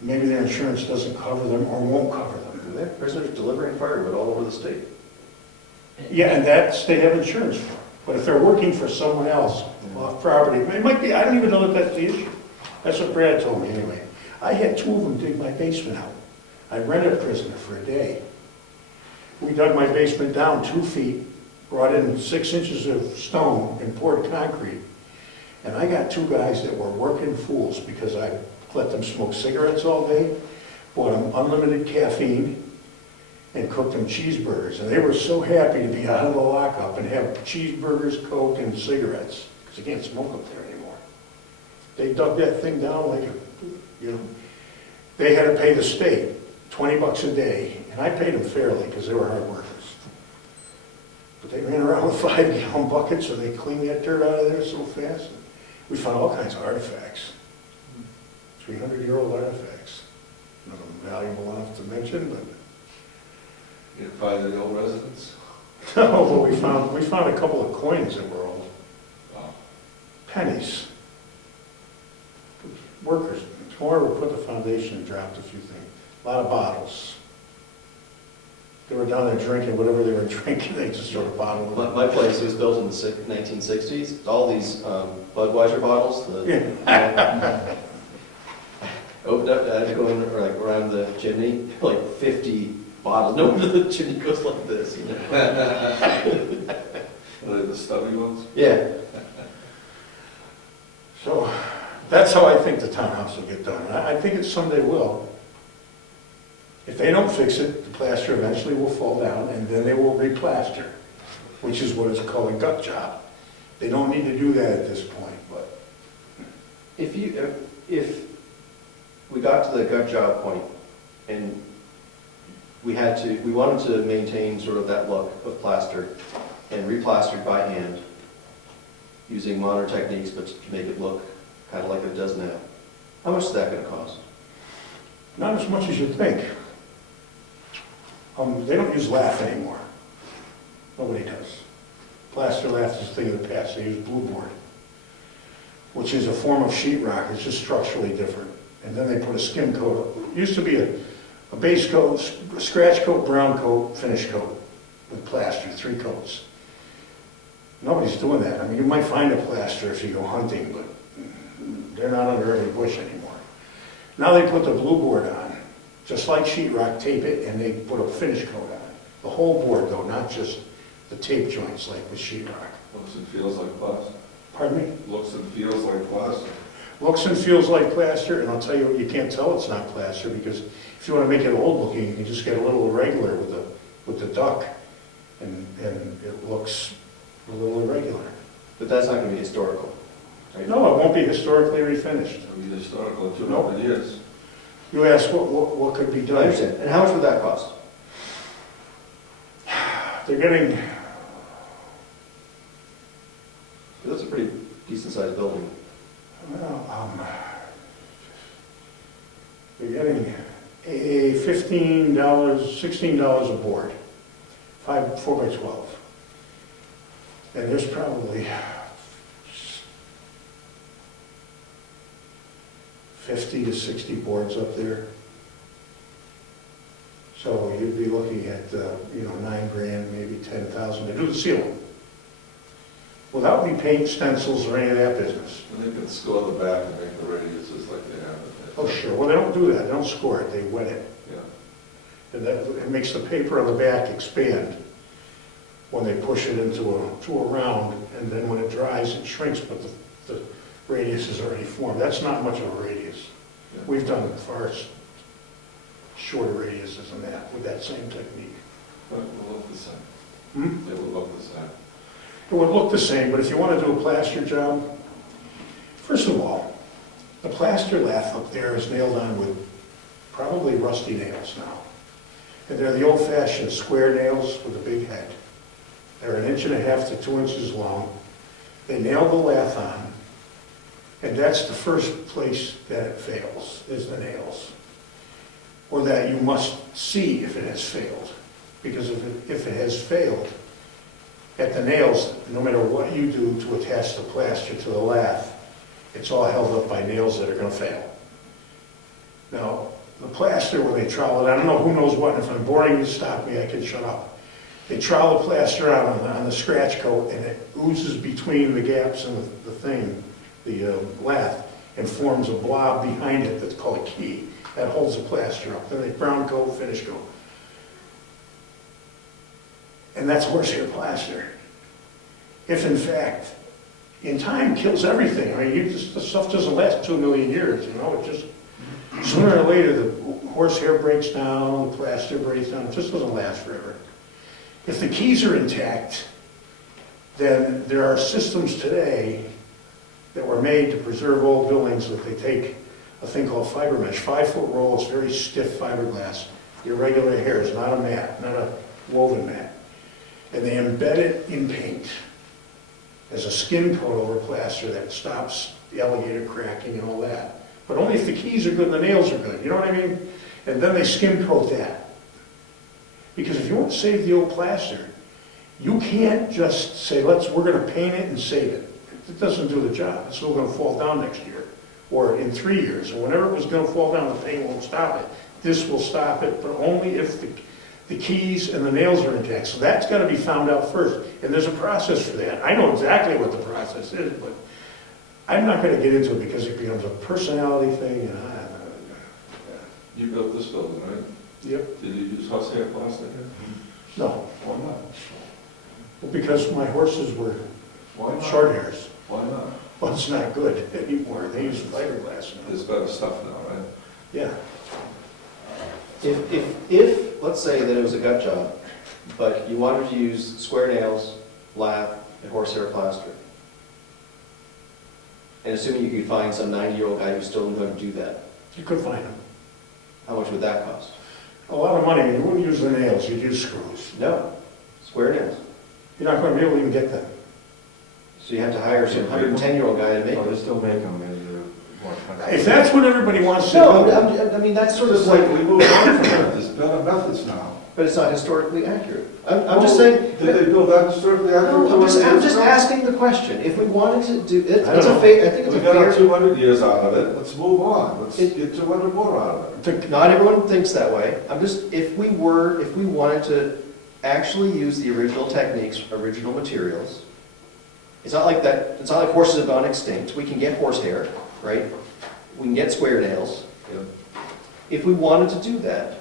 maybe their insurance doesn't cover them or won't cover them. they have prisoners delivering firewood all over the state. Yeah, and they have insurance for. But if they're working for someone else off property, it might be, I don't even know that that's the issue. That's what Brad told me anyway. I had two of them dig my basement out. I rented a prisoner for a day. We dug my basement down 2 feet, brought in 6 inches of stone and poured concrete. And I got two guys that were working fools because I let them smoke cigarettes all day, bought them unlimited caffeine, and cooked them cheeseburgers. And they were so happy to be out of the lockup and have cheeseburgers, Coke, and cigarettes, because they can't smoke up there anymore. They dug that thing down like, they had to pay the state $20 a day, and I paid them fairly because they were hard workers. But they ran around with 5-gallon buckets and they cleaned that dirt out of there so fast. We found all kinds of artifacts, 300-year-old artifacts. None of them valuable enough to mention, but You can find the old residents. no, but we found a couple of coins that were old, pennies. Workers, tomorrow we put the foundation and dropped a few things, a lot of bottles. They were down there drinking whatever they were drinking, they just sort of bottled it. My place was built in the 1960s. All these Budweiser bottles, Yeah. Opened up, I had to go in, or like around the chimney, like 50 bottles. No wonder the chimney goes like this, you know? Are they the stubby ones? Yeah. So that's how I think the townhouse will get done. And I think it someday will. If they don't fix it, the plaster eventually will fall down and then they will replaster, which is what is called a gut job. They don't need to do that at this point, but If we got to the gut job point and we wanted to maintain sort of that look of plaster and replastered by hand using modern techniques, but to make it look kind of like it does now, how much is that going to cost? not as much as you think. They don't use lath anymore. Nobody does. Plaster lath is a thing of the past. They use blue board, which is a form of sheetrock. It's just structurally different. And then they put a skim coat. It used to be a base coat, a scratch coat, brown coat, finish coat with plaster, 3 coats. Nobody's doing that. I mean, you might find a plaster if you go hunting, but they're not under every bush anymore. Now they put the blue board on, just like sheetrock, tape it, and they put a finish coat on it. The whole board though, not just the tape joints like with sheetrock. Looks and feels like plaster. Pardon me? Looks and feels like plaster. Looks and feels like plaster, and I'll tell you what, you can't tell it's not plaster, because if you want to make it old looking, you can just get a little irregular with the duck, and it looks a little irregular. But that's not going to be historical, right? No, it won't be historically refinished. It'll be historical in 200 Nope. years. You ask what could be I done. understand. And how much would that cost? They're getting, That's a pretty decent sized building. well, they're getting a $15, $16 a board, 4x12. And there's probably 50 to 60 boards up there. So you'd be looking at, $9 grand, maybe 10,000 to do the ceiling. Without any paint, stencils, or any of that business. And they can score the back and make the radiuses like they have it. Oh, sure. Well, they don't do that. They don't score it. They wet it. Yeah. And that, it makes the paper on the back expand when they push it into a round, and then when it dries, it shrinks, but the radius is already formed. That's not much of a radius. Yeah. We've done far shorter radiuses than that with that same technique. But it will look the same. Hmm? They will look the same. It would look the same, but if you want to do a plaster job, first of all, the plaster lath up there is nailed on with probably rusty nails now. And they're the old-fashioned square nails with a big head. They're 1.5 inches to 2 inches long. They nail the lath on, and that's the first place that it fails, is the nails. Or that you must see if it has failed. Because if it has failed, at the nails, no matter what you do to attach the plaster to the lath, it's all held up by nails that are going to fail. Now, the plaster, when they trowel it, I don't know who knows what, and if I'm boring you, stop me, I can shut up. They trowel the plaster out on the scratch coat, and it oozes between the gaps in the thing, the lath, and forms a blob behind it that's called a key. That holds the plaster up. Then they brown coat, finish coat. And that's horsehair plaster. If in fact, in time kills everything. I mean, the stuff doesn't last 2 million years, it just, sooner or later, the horsehair breaks down, the plaster breaks down, it just doesn't last forever. If the keys are intact, then there are systems today that were made to preserve old buildings that they take a thing called fiber mesh, 5-foot roll, it's very stiff fiberglass, irregular hairs, not a mat, not a woven mat. And they embed it in paint as a skin coat over plaster that stops the alligator cracking and all that. But only if the keys are good and the nails are good, you know what I mean? And then they skin coat that. Because if you want to save the old plaster, you can't just say, we're going to paint it and save it. It doesn't do the job. It's still going to fall down next year, or in 3 years, or whenever it was going to fall down, the paint won't stop it. This will stop it, but only if the keys and the nails are intact. So that's got to be found out first. And there's a process for that. I know exactly what the process is, but I'm not going to get into it because it becomes a personality thing. And You built this building, right? Yep. Did you use horsehair plaster here? No, Why not? well, because my horses were Why not? short hairs. Why not? Well, it's not good anymore. They use fiberglass now. There's better stuff now, right? Yeah. If, let's say that it was a gut job, but you wanted to use square nails, lath, and horsehair plaster, and assuming you could find some 90-year-old guy who still knew how to do that, You could find them. how much would that cost? A lot of money. You wouldn't use the nails, you'd use screws. No, square nails. You're not going to be able to even get them. So you have to hire some 110-year-old guy to make Well, they it. still make them in the more expensive. If that's what everybody wants to do. No, I mean, that's sort of Just like like, we moved on from that, there's better methods now. but it's not historically accurate. I'm just saying. Did they build that historically accurate? No, I'm 200 years just ago? asking the question. If we wanted to do, it's I don't a know. fair, I think it's We a got our fair. 200 years out of it, let's move on, let's It- get 200 more out of it. Not everyone thinks that way. I'm just, if we wanted to actually use the original techniques, original materials, it's not like that, it's not like horses have gone extinct. We can get horsehair, right? We can get square nails. Yeah. If we wanted to do that,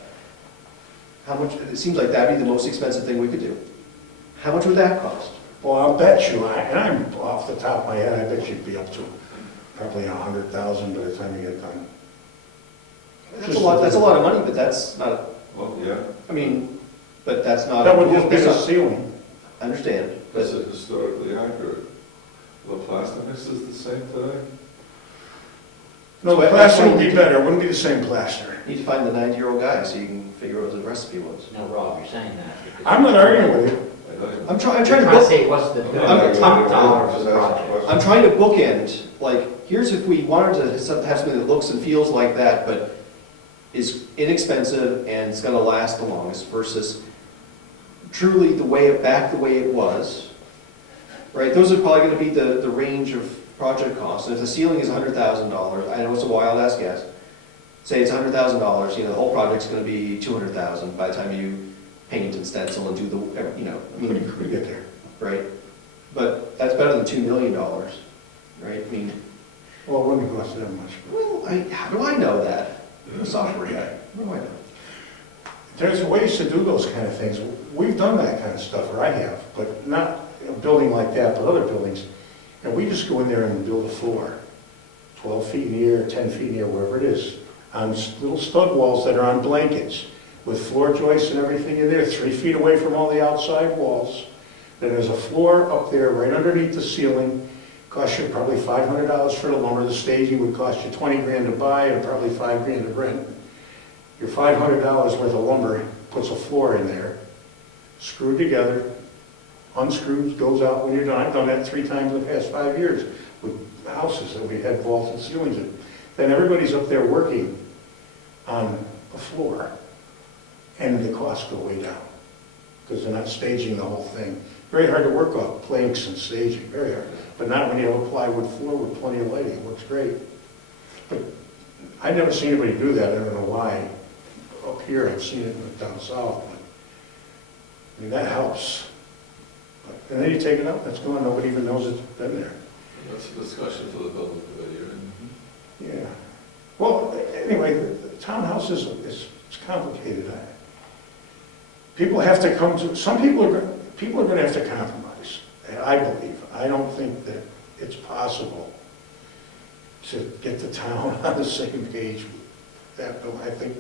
how much, it seems like that'd be the most expensive thing we could do. How much would that cost? Well, I'll bet you, and I'm off the top of my head, I bet you'd be up to probably 100,000 by the time you get done. That's a lot of money, but that's not, Well, yeah, I mean, but that's not. That would just be that's the not- ceiling. I understand, but is it historically accurate? The plaster mix is the same today? No, the That's plaster why would you be need- better, it wouldn't be the same plaster. you need to find the 90-year-old guy so you can figure out what the recipe was. No, Rob, you're saying that. because- I'm not arguing with you. I know you- I'm trying I'm to trying to book, say, what's the I'm- top dollar of the I'm- project? I'm trying to bookend, like, here's if we wanted to have something that looks and feels like that, but is inexpensive and it's gonna last the longest versus truly the way it was, right? Those are probably gonna be the range of project costs. And if the ceiling is $100,000, I know it's a wild ass guess, say it's $100,000, the whole project's gonna be $200,000 by the time you paint and stencil and do the, I We mean, could get there. right? But that's better than $2 million, right? I mean, Well, it wouldn't cost that much. well, how do I know that? I'm a software guy. What do I know? There's ways to do those kind of things. We've done that kind of stuff, or I have, but not a building like that, but other buildings. And we just go in there and build a floor, 12 feet in the air, 10 feet in the air, wherever it is, on little stud walls that are on blankets, with floor joists and everything in there, 3 feet away from all the outside walls. Then there's a floor up there right underneath the ceiling. Costs you probably $500 for the lumber. The staging would cost you 20 grand to buy and probably 5 grand to rent. Your $500 worth of lumber puts a floor in there, screwed together, unscrews, goes out when you're done. I've done that 3 times in the past 5 years with houses that we had vaulted ceilings in. Then everybody's up there working on the floor, and the costs go way down because they're not staging the whole thing. Very hard to work off planks and staging, very hard. But not when you have a plywood floor with plenty of lighting, it works great. But I've never seen anybody do that, I don't know why. Up here, I've seen it down south, but, I mean, that helps. And then you take it up, that's gone, nobody even knows it's been there. That's a discussion for the building committee, right? Yeah. Well, anyway, the townhouse is it's complicated. People have to come to, some people are going to have to compromise, I believe. I don't think that it's possible to get the town on the same page with that bill. I think,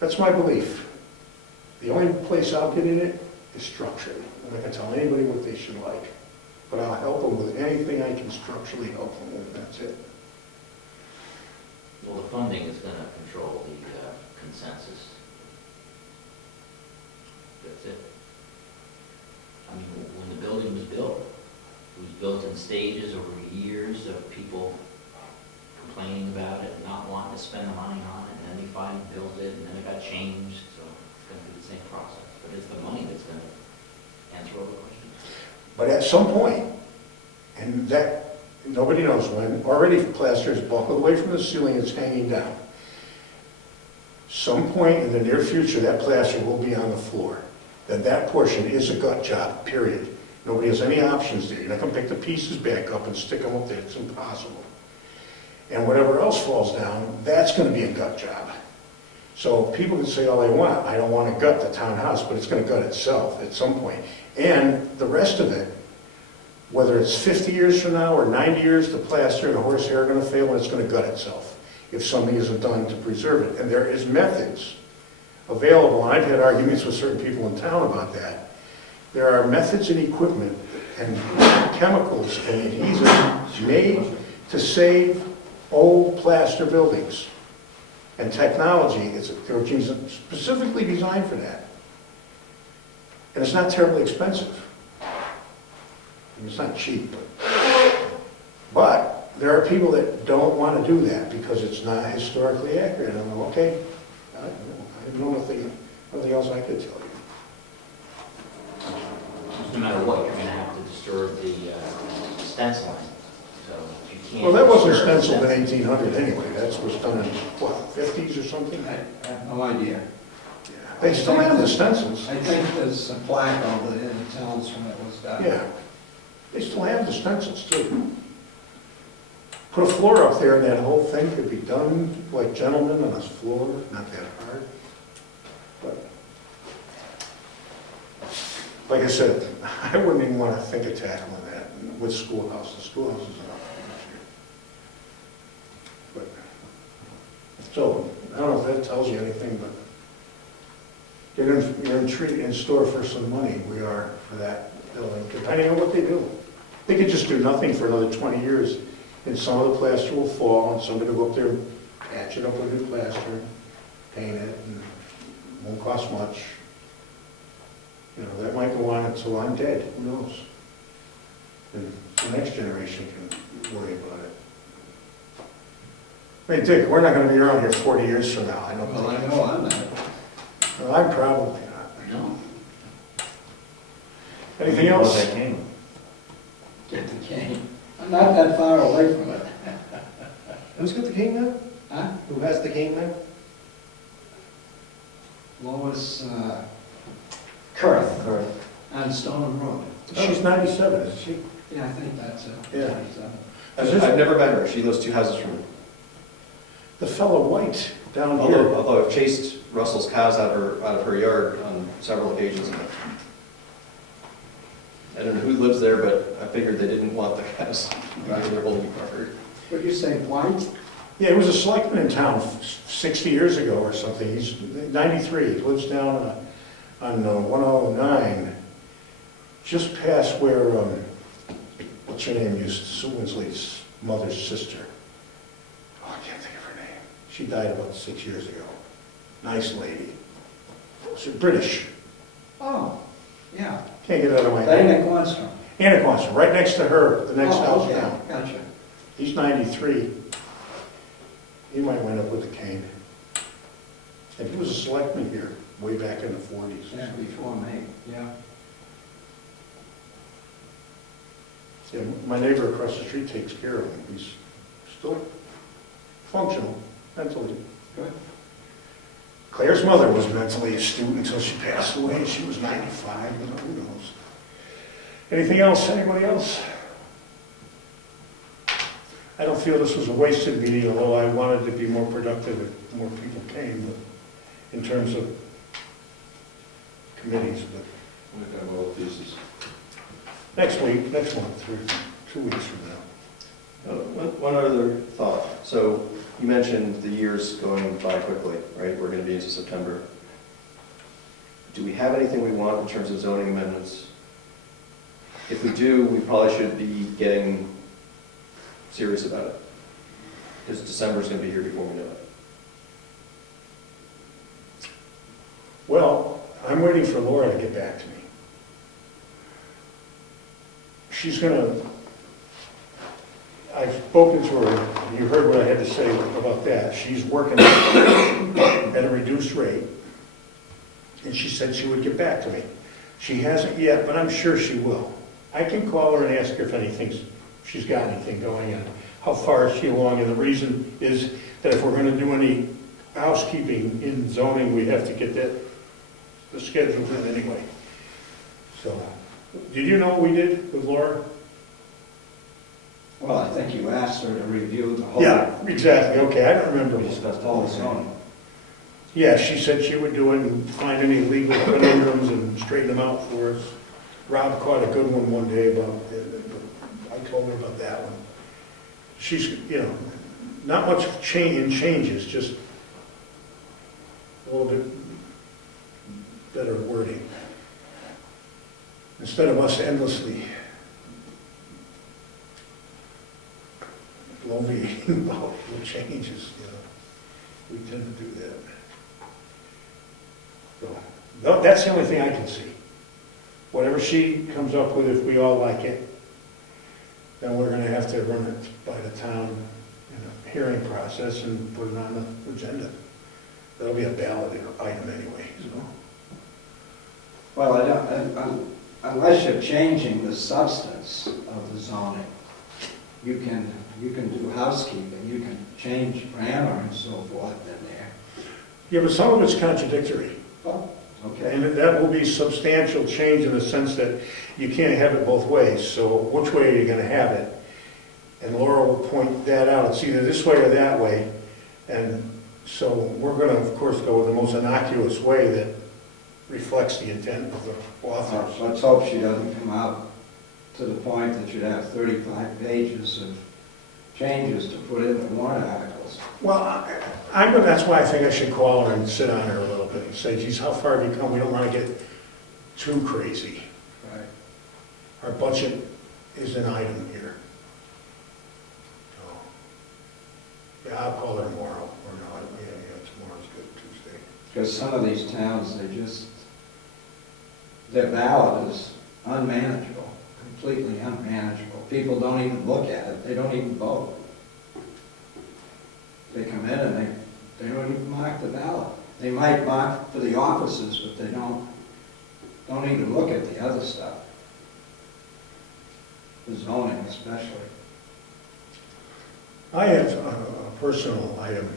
that's my belief. The only place I'll get in it is structurally. I'm not going to tell anybody what they should like, but I'll help them with anything I can structurally help them with, that's it. Well, the funding is going to control the consensus. That's it. I mean, when the building was built, it was built in stages over years of people complaining about it, not wanting to spend the money on it, and then they finally built it, and then it got changed, so it's going to be the same process. But it's the money that's going to answer all the questions. But at some point, and that, nobody knows when, already plaster is buckled away from the ceiling, it's hanging down. Some point in the near future, that plaster will be on the floor. Then that portion is a gut job, period. Nobody has any options there. You're not gonna pick the pieces back up and stick them up there, it's impossible. And whatever else falls down, that's gonna be a gut job. So people can say all they want, I don't want to gut the townhouse, but it's going to gut itself at some point. And the rest of it, whether it's 50 years from now or 90 years, the plaster and the horsehair are going to fail and it's going to gut itself if something isn't done to preserve it. And there is methods available, and I've had arguments with certain people in town about that. There are methods and equipment and chemicals and adhesives made to save old plaster buildings. And technology, they're specifically designed for that. And it's not terribly expensive. It's not cheap. But there are people that don't want to do that because it's not historically accurate. I'm like, okay, I know nothing else I could tell you. No matter what, you're gonna have to disturb the stenciling, so you can't. Well, that wasn't disturb the stenciled in stencil. 1800 anyway. That was done in, what, 50s or something? I have no idea. They still have the stencils. I think there's a plaque over there that tells when it was done. Yeah. They still have the stencils too. Put a floor up there and that whole thing could be done like gentlemen on a floor, not that hard. But, like I said, I wouldn't even want to think of tackling that with schoolhouse. The schoolhouse is enough for this year. But, so, I don't know if that tells you anything, but you're in store for some money, we are, for that building, depending on what they do. They could just do nothing for another 20 years, and some of the plaster will fall, and somebody will go up there and patch it up with new plaster, paint it, and it won't cost much. You know, that might go on until I'm dead, who knows? And the next generation can worry about it. I mean, Dick, we're not gonna be around here 40 years from now, I don't Well, I think. know I'm not. Well, I'm probably not. No. Anything Well, else? they came. Get the cane. I'm not that far away from it. Who's got the cane now? Huh? Who has the cane now? Lois, Kurth, on Stone Road. She's 97, isn't she? Yeah, I think that's it. Yeah. 97. I've never met her. She lives 2 houses from me. The fellow White down here. Although I've chased Russell's cows out of her yard on several occasions. I don't know who lives there, but I figured they didn't want the cows near their holding yard. What do you say, White? Yeah, he was a selectman in town 60 years ago or something. He's 93. He lives down on 109, just past where, what's her name, Sue Winsley's mother's sister. Oh, I can't think of her name. She died about 6 years ago. Nice lady. She's British. Oh, yeah. Can't get it out of my head. Dana Quanstrom. Anna Quanstrom, right next to her, the next house okay, down. gotcha. He's 93. He might wind up with a cane. And he was a selectman here, way back in the 40s. Yeah, before me, yeah. Yeah, my neighbor across the street takes care of him. He's still functional mentally. Good. Claire's mother was mentally astute until she passed away. She was 95, you know, who knows. Anything else? Anybody else? I don't feel this was a wasted meeting, although I wanted to be more productive if more people came, but in terms of committees, but We got all the pieces. next month, or 2 weeks from now. One other thought. So you mentioned the years going by quickly, right? We're going to be into September. Do we have anything we want in terms of zoning amendments? If we do, we probably should be getting serious about it. Because December's going to be here before we know it. Well, I'm waiting for Laura to get back to me. She's gonna, I've spoken to her, you heard what I had to say about that. She's working at a reduced rate, and she said she would get back to me. She hasn't yet, but I'm sure she will. I can call her and ask her if she's got anything going and how far is she along, and the reason is that if we're gonna do any housekeeping in zoning, we have to get the schedules in anyway. So, did you know what we did with Laura? Well, I think you asked her to review the whole. Yeah, exactly, okay, I don't remember. We discussed All all the the zoning. Yeah, she said she would do it and find any legal conundrums and straighten them out for us. Rob caught a good one day about, I told her about that one. She's, you know, not much changes, just a little bit better wording. Instead of us endlessly bloviating about the changes, you know, we tend to do that. So, that's the only thing I can see. Whatever she comes up with, if we all like it, then we're gonna have to run it by the town in a hearing process and put it on the agenda. That'll be a ballot item anyway, so. Well, I don't, unless you're changing the substance of the zoning, you can do housekeeping, you can change grammar and so forth in there. Yeah, but some of it's contradictory. Oh, okay. And that will be substantial change in the sense that you can't have it both ways. So which way are you gonna have it? And Laura will point that out. It's either this way or that way. And so we're gonna, of course, go with the most innocuous way that reflects the intent of the author. Let's hope she doesn't come out to the point that you'd have 35 pages of changes to put in the warrant articles. Well, that's why I think I should call her and sit on her a little bit and say, geez, how far have you come? We don't want to get too crazy. Right. Our budget is an item here. So, yeah, I'll call her tomorrow. Or no, yeah, tomorrow's good, Tuesday. Because some of these towns, their ballot is unmanageable, completely unmanageable. People don't even look at it, they don't even vote. They come in and they don't even mark the ballot. They might mark for the offices, but they don't even look at the other stuff. The zoning especially. I have a personal item,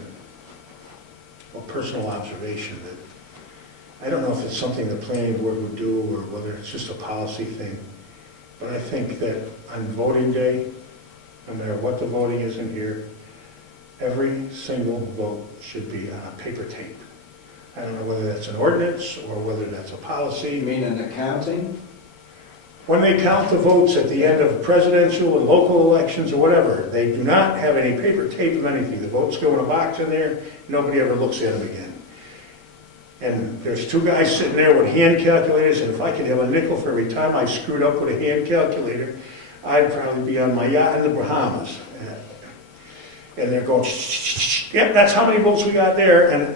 a personal observation that I don't know if it's something the planning board would do or whether it's just a policy thing, but I think that on voting day, no matter what the voting is in here, every single vote should be on a paper tape. I don't know whether that's an ordinance or whether that's a policy. You mean in accounting? When they count the votes at the end of presidential and local elections or whatever, they do not have any paper tape of anything. The votes go in a box in there, nobody ever looks at them again. And there's two guys sitting there with hand calculators, and if I could have a nickel for every time I screwed up with a hand calculator, I'd probably be on my yacht in the Bahamas. And they're going, yep, that's how many votes we got there. And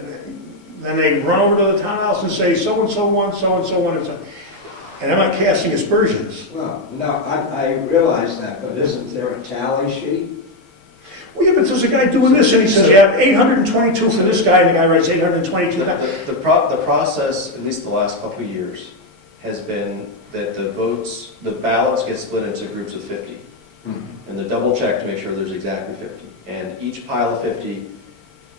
then they run over to the townhouse and say, so-and-so won, so-and-so won, and so. And I'm not casting aspersions. Well, no, I realize that, but isn't there a tally sheet? Well, yeah, but there's a guy doing this, and he says, you have 822 for this guy, and the guy writes 822. The process, at least the last couple of years, has been that the ballots get split into groups of 50. And the double check to make sure there's exactly 50. And each pile of 50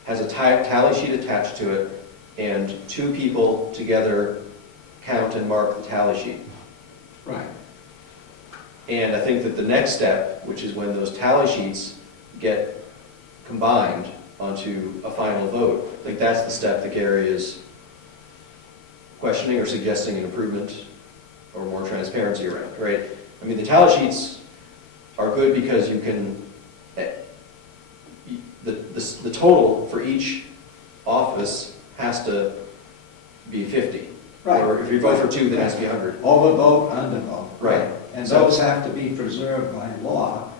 has a tally sheet attached to it, and two people together count and mark the tally sheet. Right. And I think that the next step, which is when those tally sheets get combined onto a final vote, I think that's the step that Gary is questioning or suggesting an improvement or more transparency around, right? I mean, the tally sheets are good because you can, the total for each office has to be 50. Right. Or if you vote for two, then it has to be 100. Overvote, undervote. Right. And those have to be preserved by law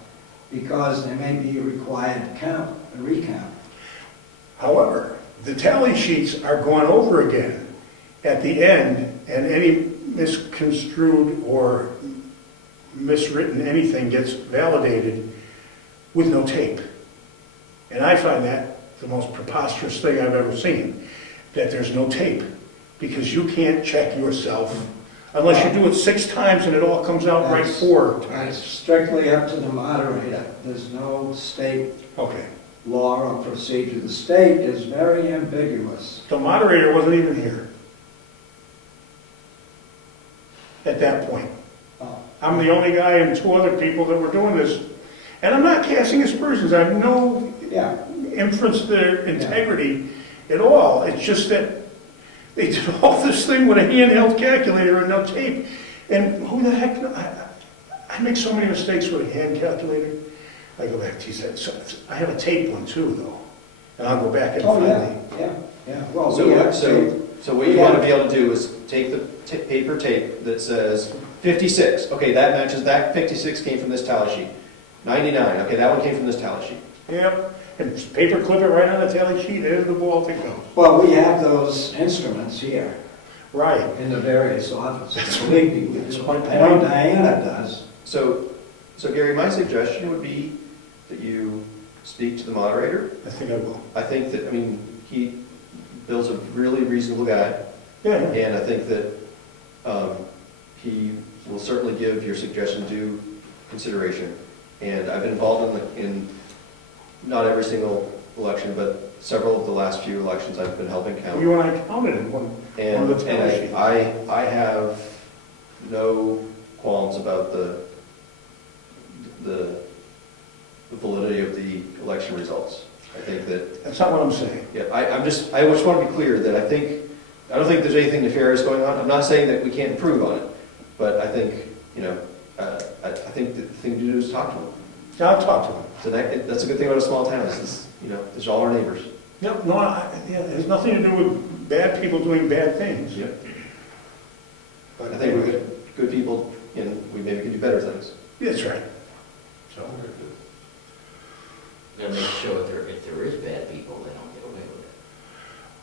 because there may be a required count, a recount. However, the tally sheets are going over again at the end, and any misconstrued or miswritten anything gets validated with no tape. And I find that the most preposterous thing I've ever seen, that there's no tape, because you can't check yourself unless you do it 6 times and it all comes out right 4 It's times. strictly up to the moderator. There's no state Okay. law or procedure. The state is very ambiguous. The moderator wasn't even here at that point. Oh, I'm the only guy and 2 other people that were doing this. And I'm not casting aspersions. I have no yeah, inference to their integrity. at all. It's just that they did all this thing with a handheld calculator and no tape. And who the heck, I make so many mistakes with a hand calculator. I go back, geez, I have a tape one too, though. And I'll go back and Oh, finally. yeah. Well, So we what, have so what you want to be able to do is take the paper tape that says 56, okay, that matches, that 56 came from this tally sheet. 99, okay, that one came from this tally sheet. Yep, and paper clip it right on the tally sheet, there's the ball to go. Well, we have those instruments here Right. in the various offices. Believe me, we That's do. my I point. know Diana does. So Gary, my suggestion would be that you speak to the moderator. I think I will. I think that, I mean, Bill's a really reasonable guy, Yeah, and I think that he will certainly give your suggestion due consideration. And I've been involved in not every single election, but several of the last few elections I've been helping count. you and I counted in one. And, One of the tally sheets. and I have no qualms about the validity of the election results. I think that, That's not what I'm saying. yeah, I just want to be clear that I don't think there's anything nefarious going on. I'm not saying that we can't improve on it, but I think, I think the thing to do is talk to them. Yeah, I'll talk to him. So that's a good thing about a small town, is, it's all our neighbors. No, it has nothing to do with bad people doing bad things. Yep. But I think we're good people, and we maybe can do better things. That's right. So, Gotta make sure if there is bad people, they don't get away with it.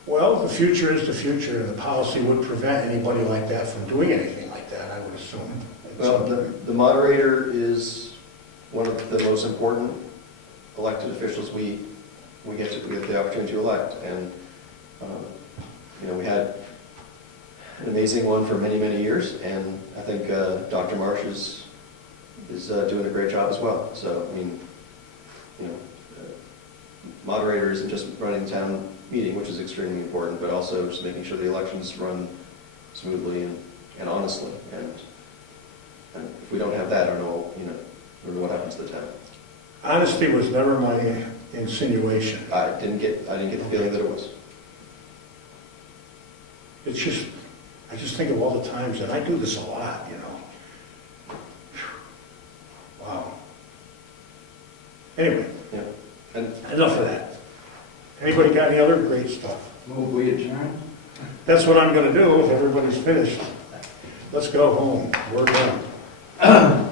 well, the future is the future, and the policy would prevent anybody like that from doing anything like that, I would assume. Well, the moderator is one of the most important elected officials we get the opportunity to elect. And, we had an amazing one for many, many years, and I think Dr. Marsh is doing a great job as well. So, I mean, moderator isn't just running the town meeting, which is extremely important, but also just making sure the elections run smoothly and honestly. And if we don't have that, I don't know what happens to the town. Honesty was never my insinuation. I didn't get the feeling that it was. It's just, I just think of all the times, and I do this a lot, Wow. Anyway, Yeah. And enough of that. Anybody got any other great stuff? Move we adjourn? That's what I'm gonna do if everybody's finished. Let's go home. We're done.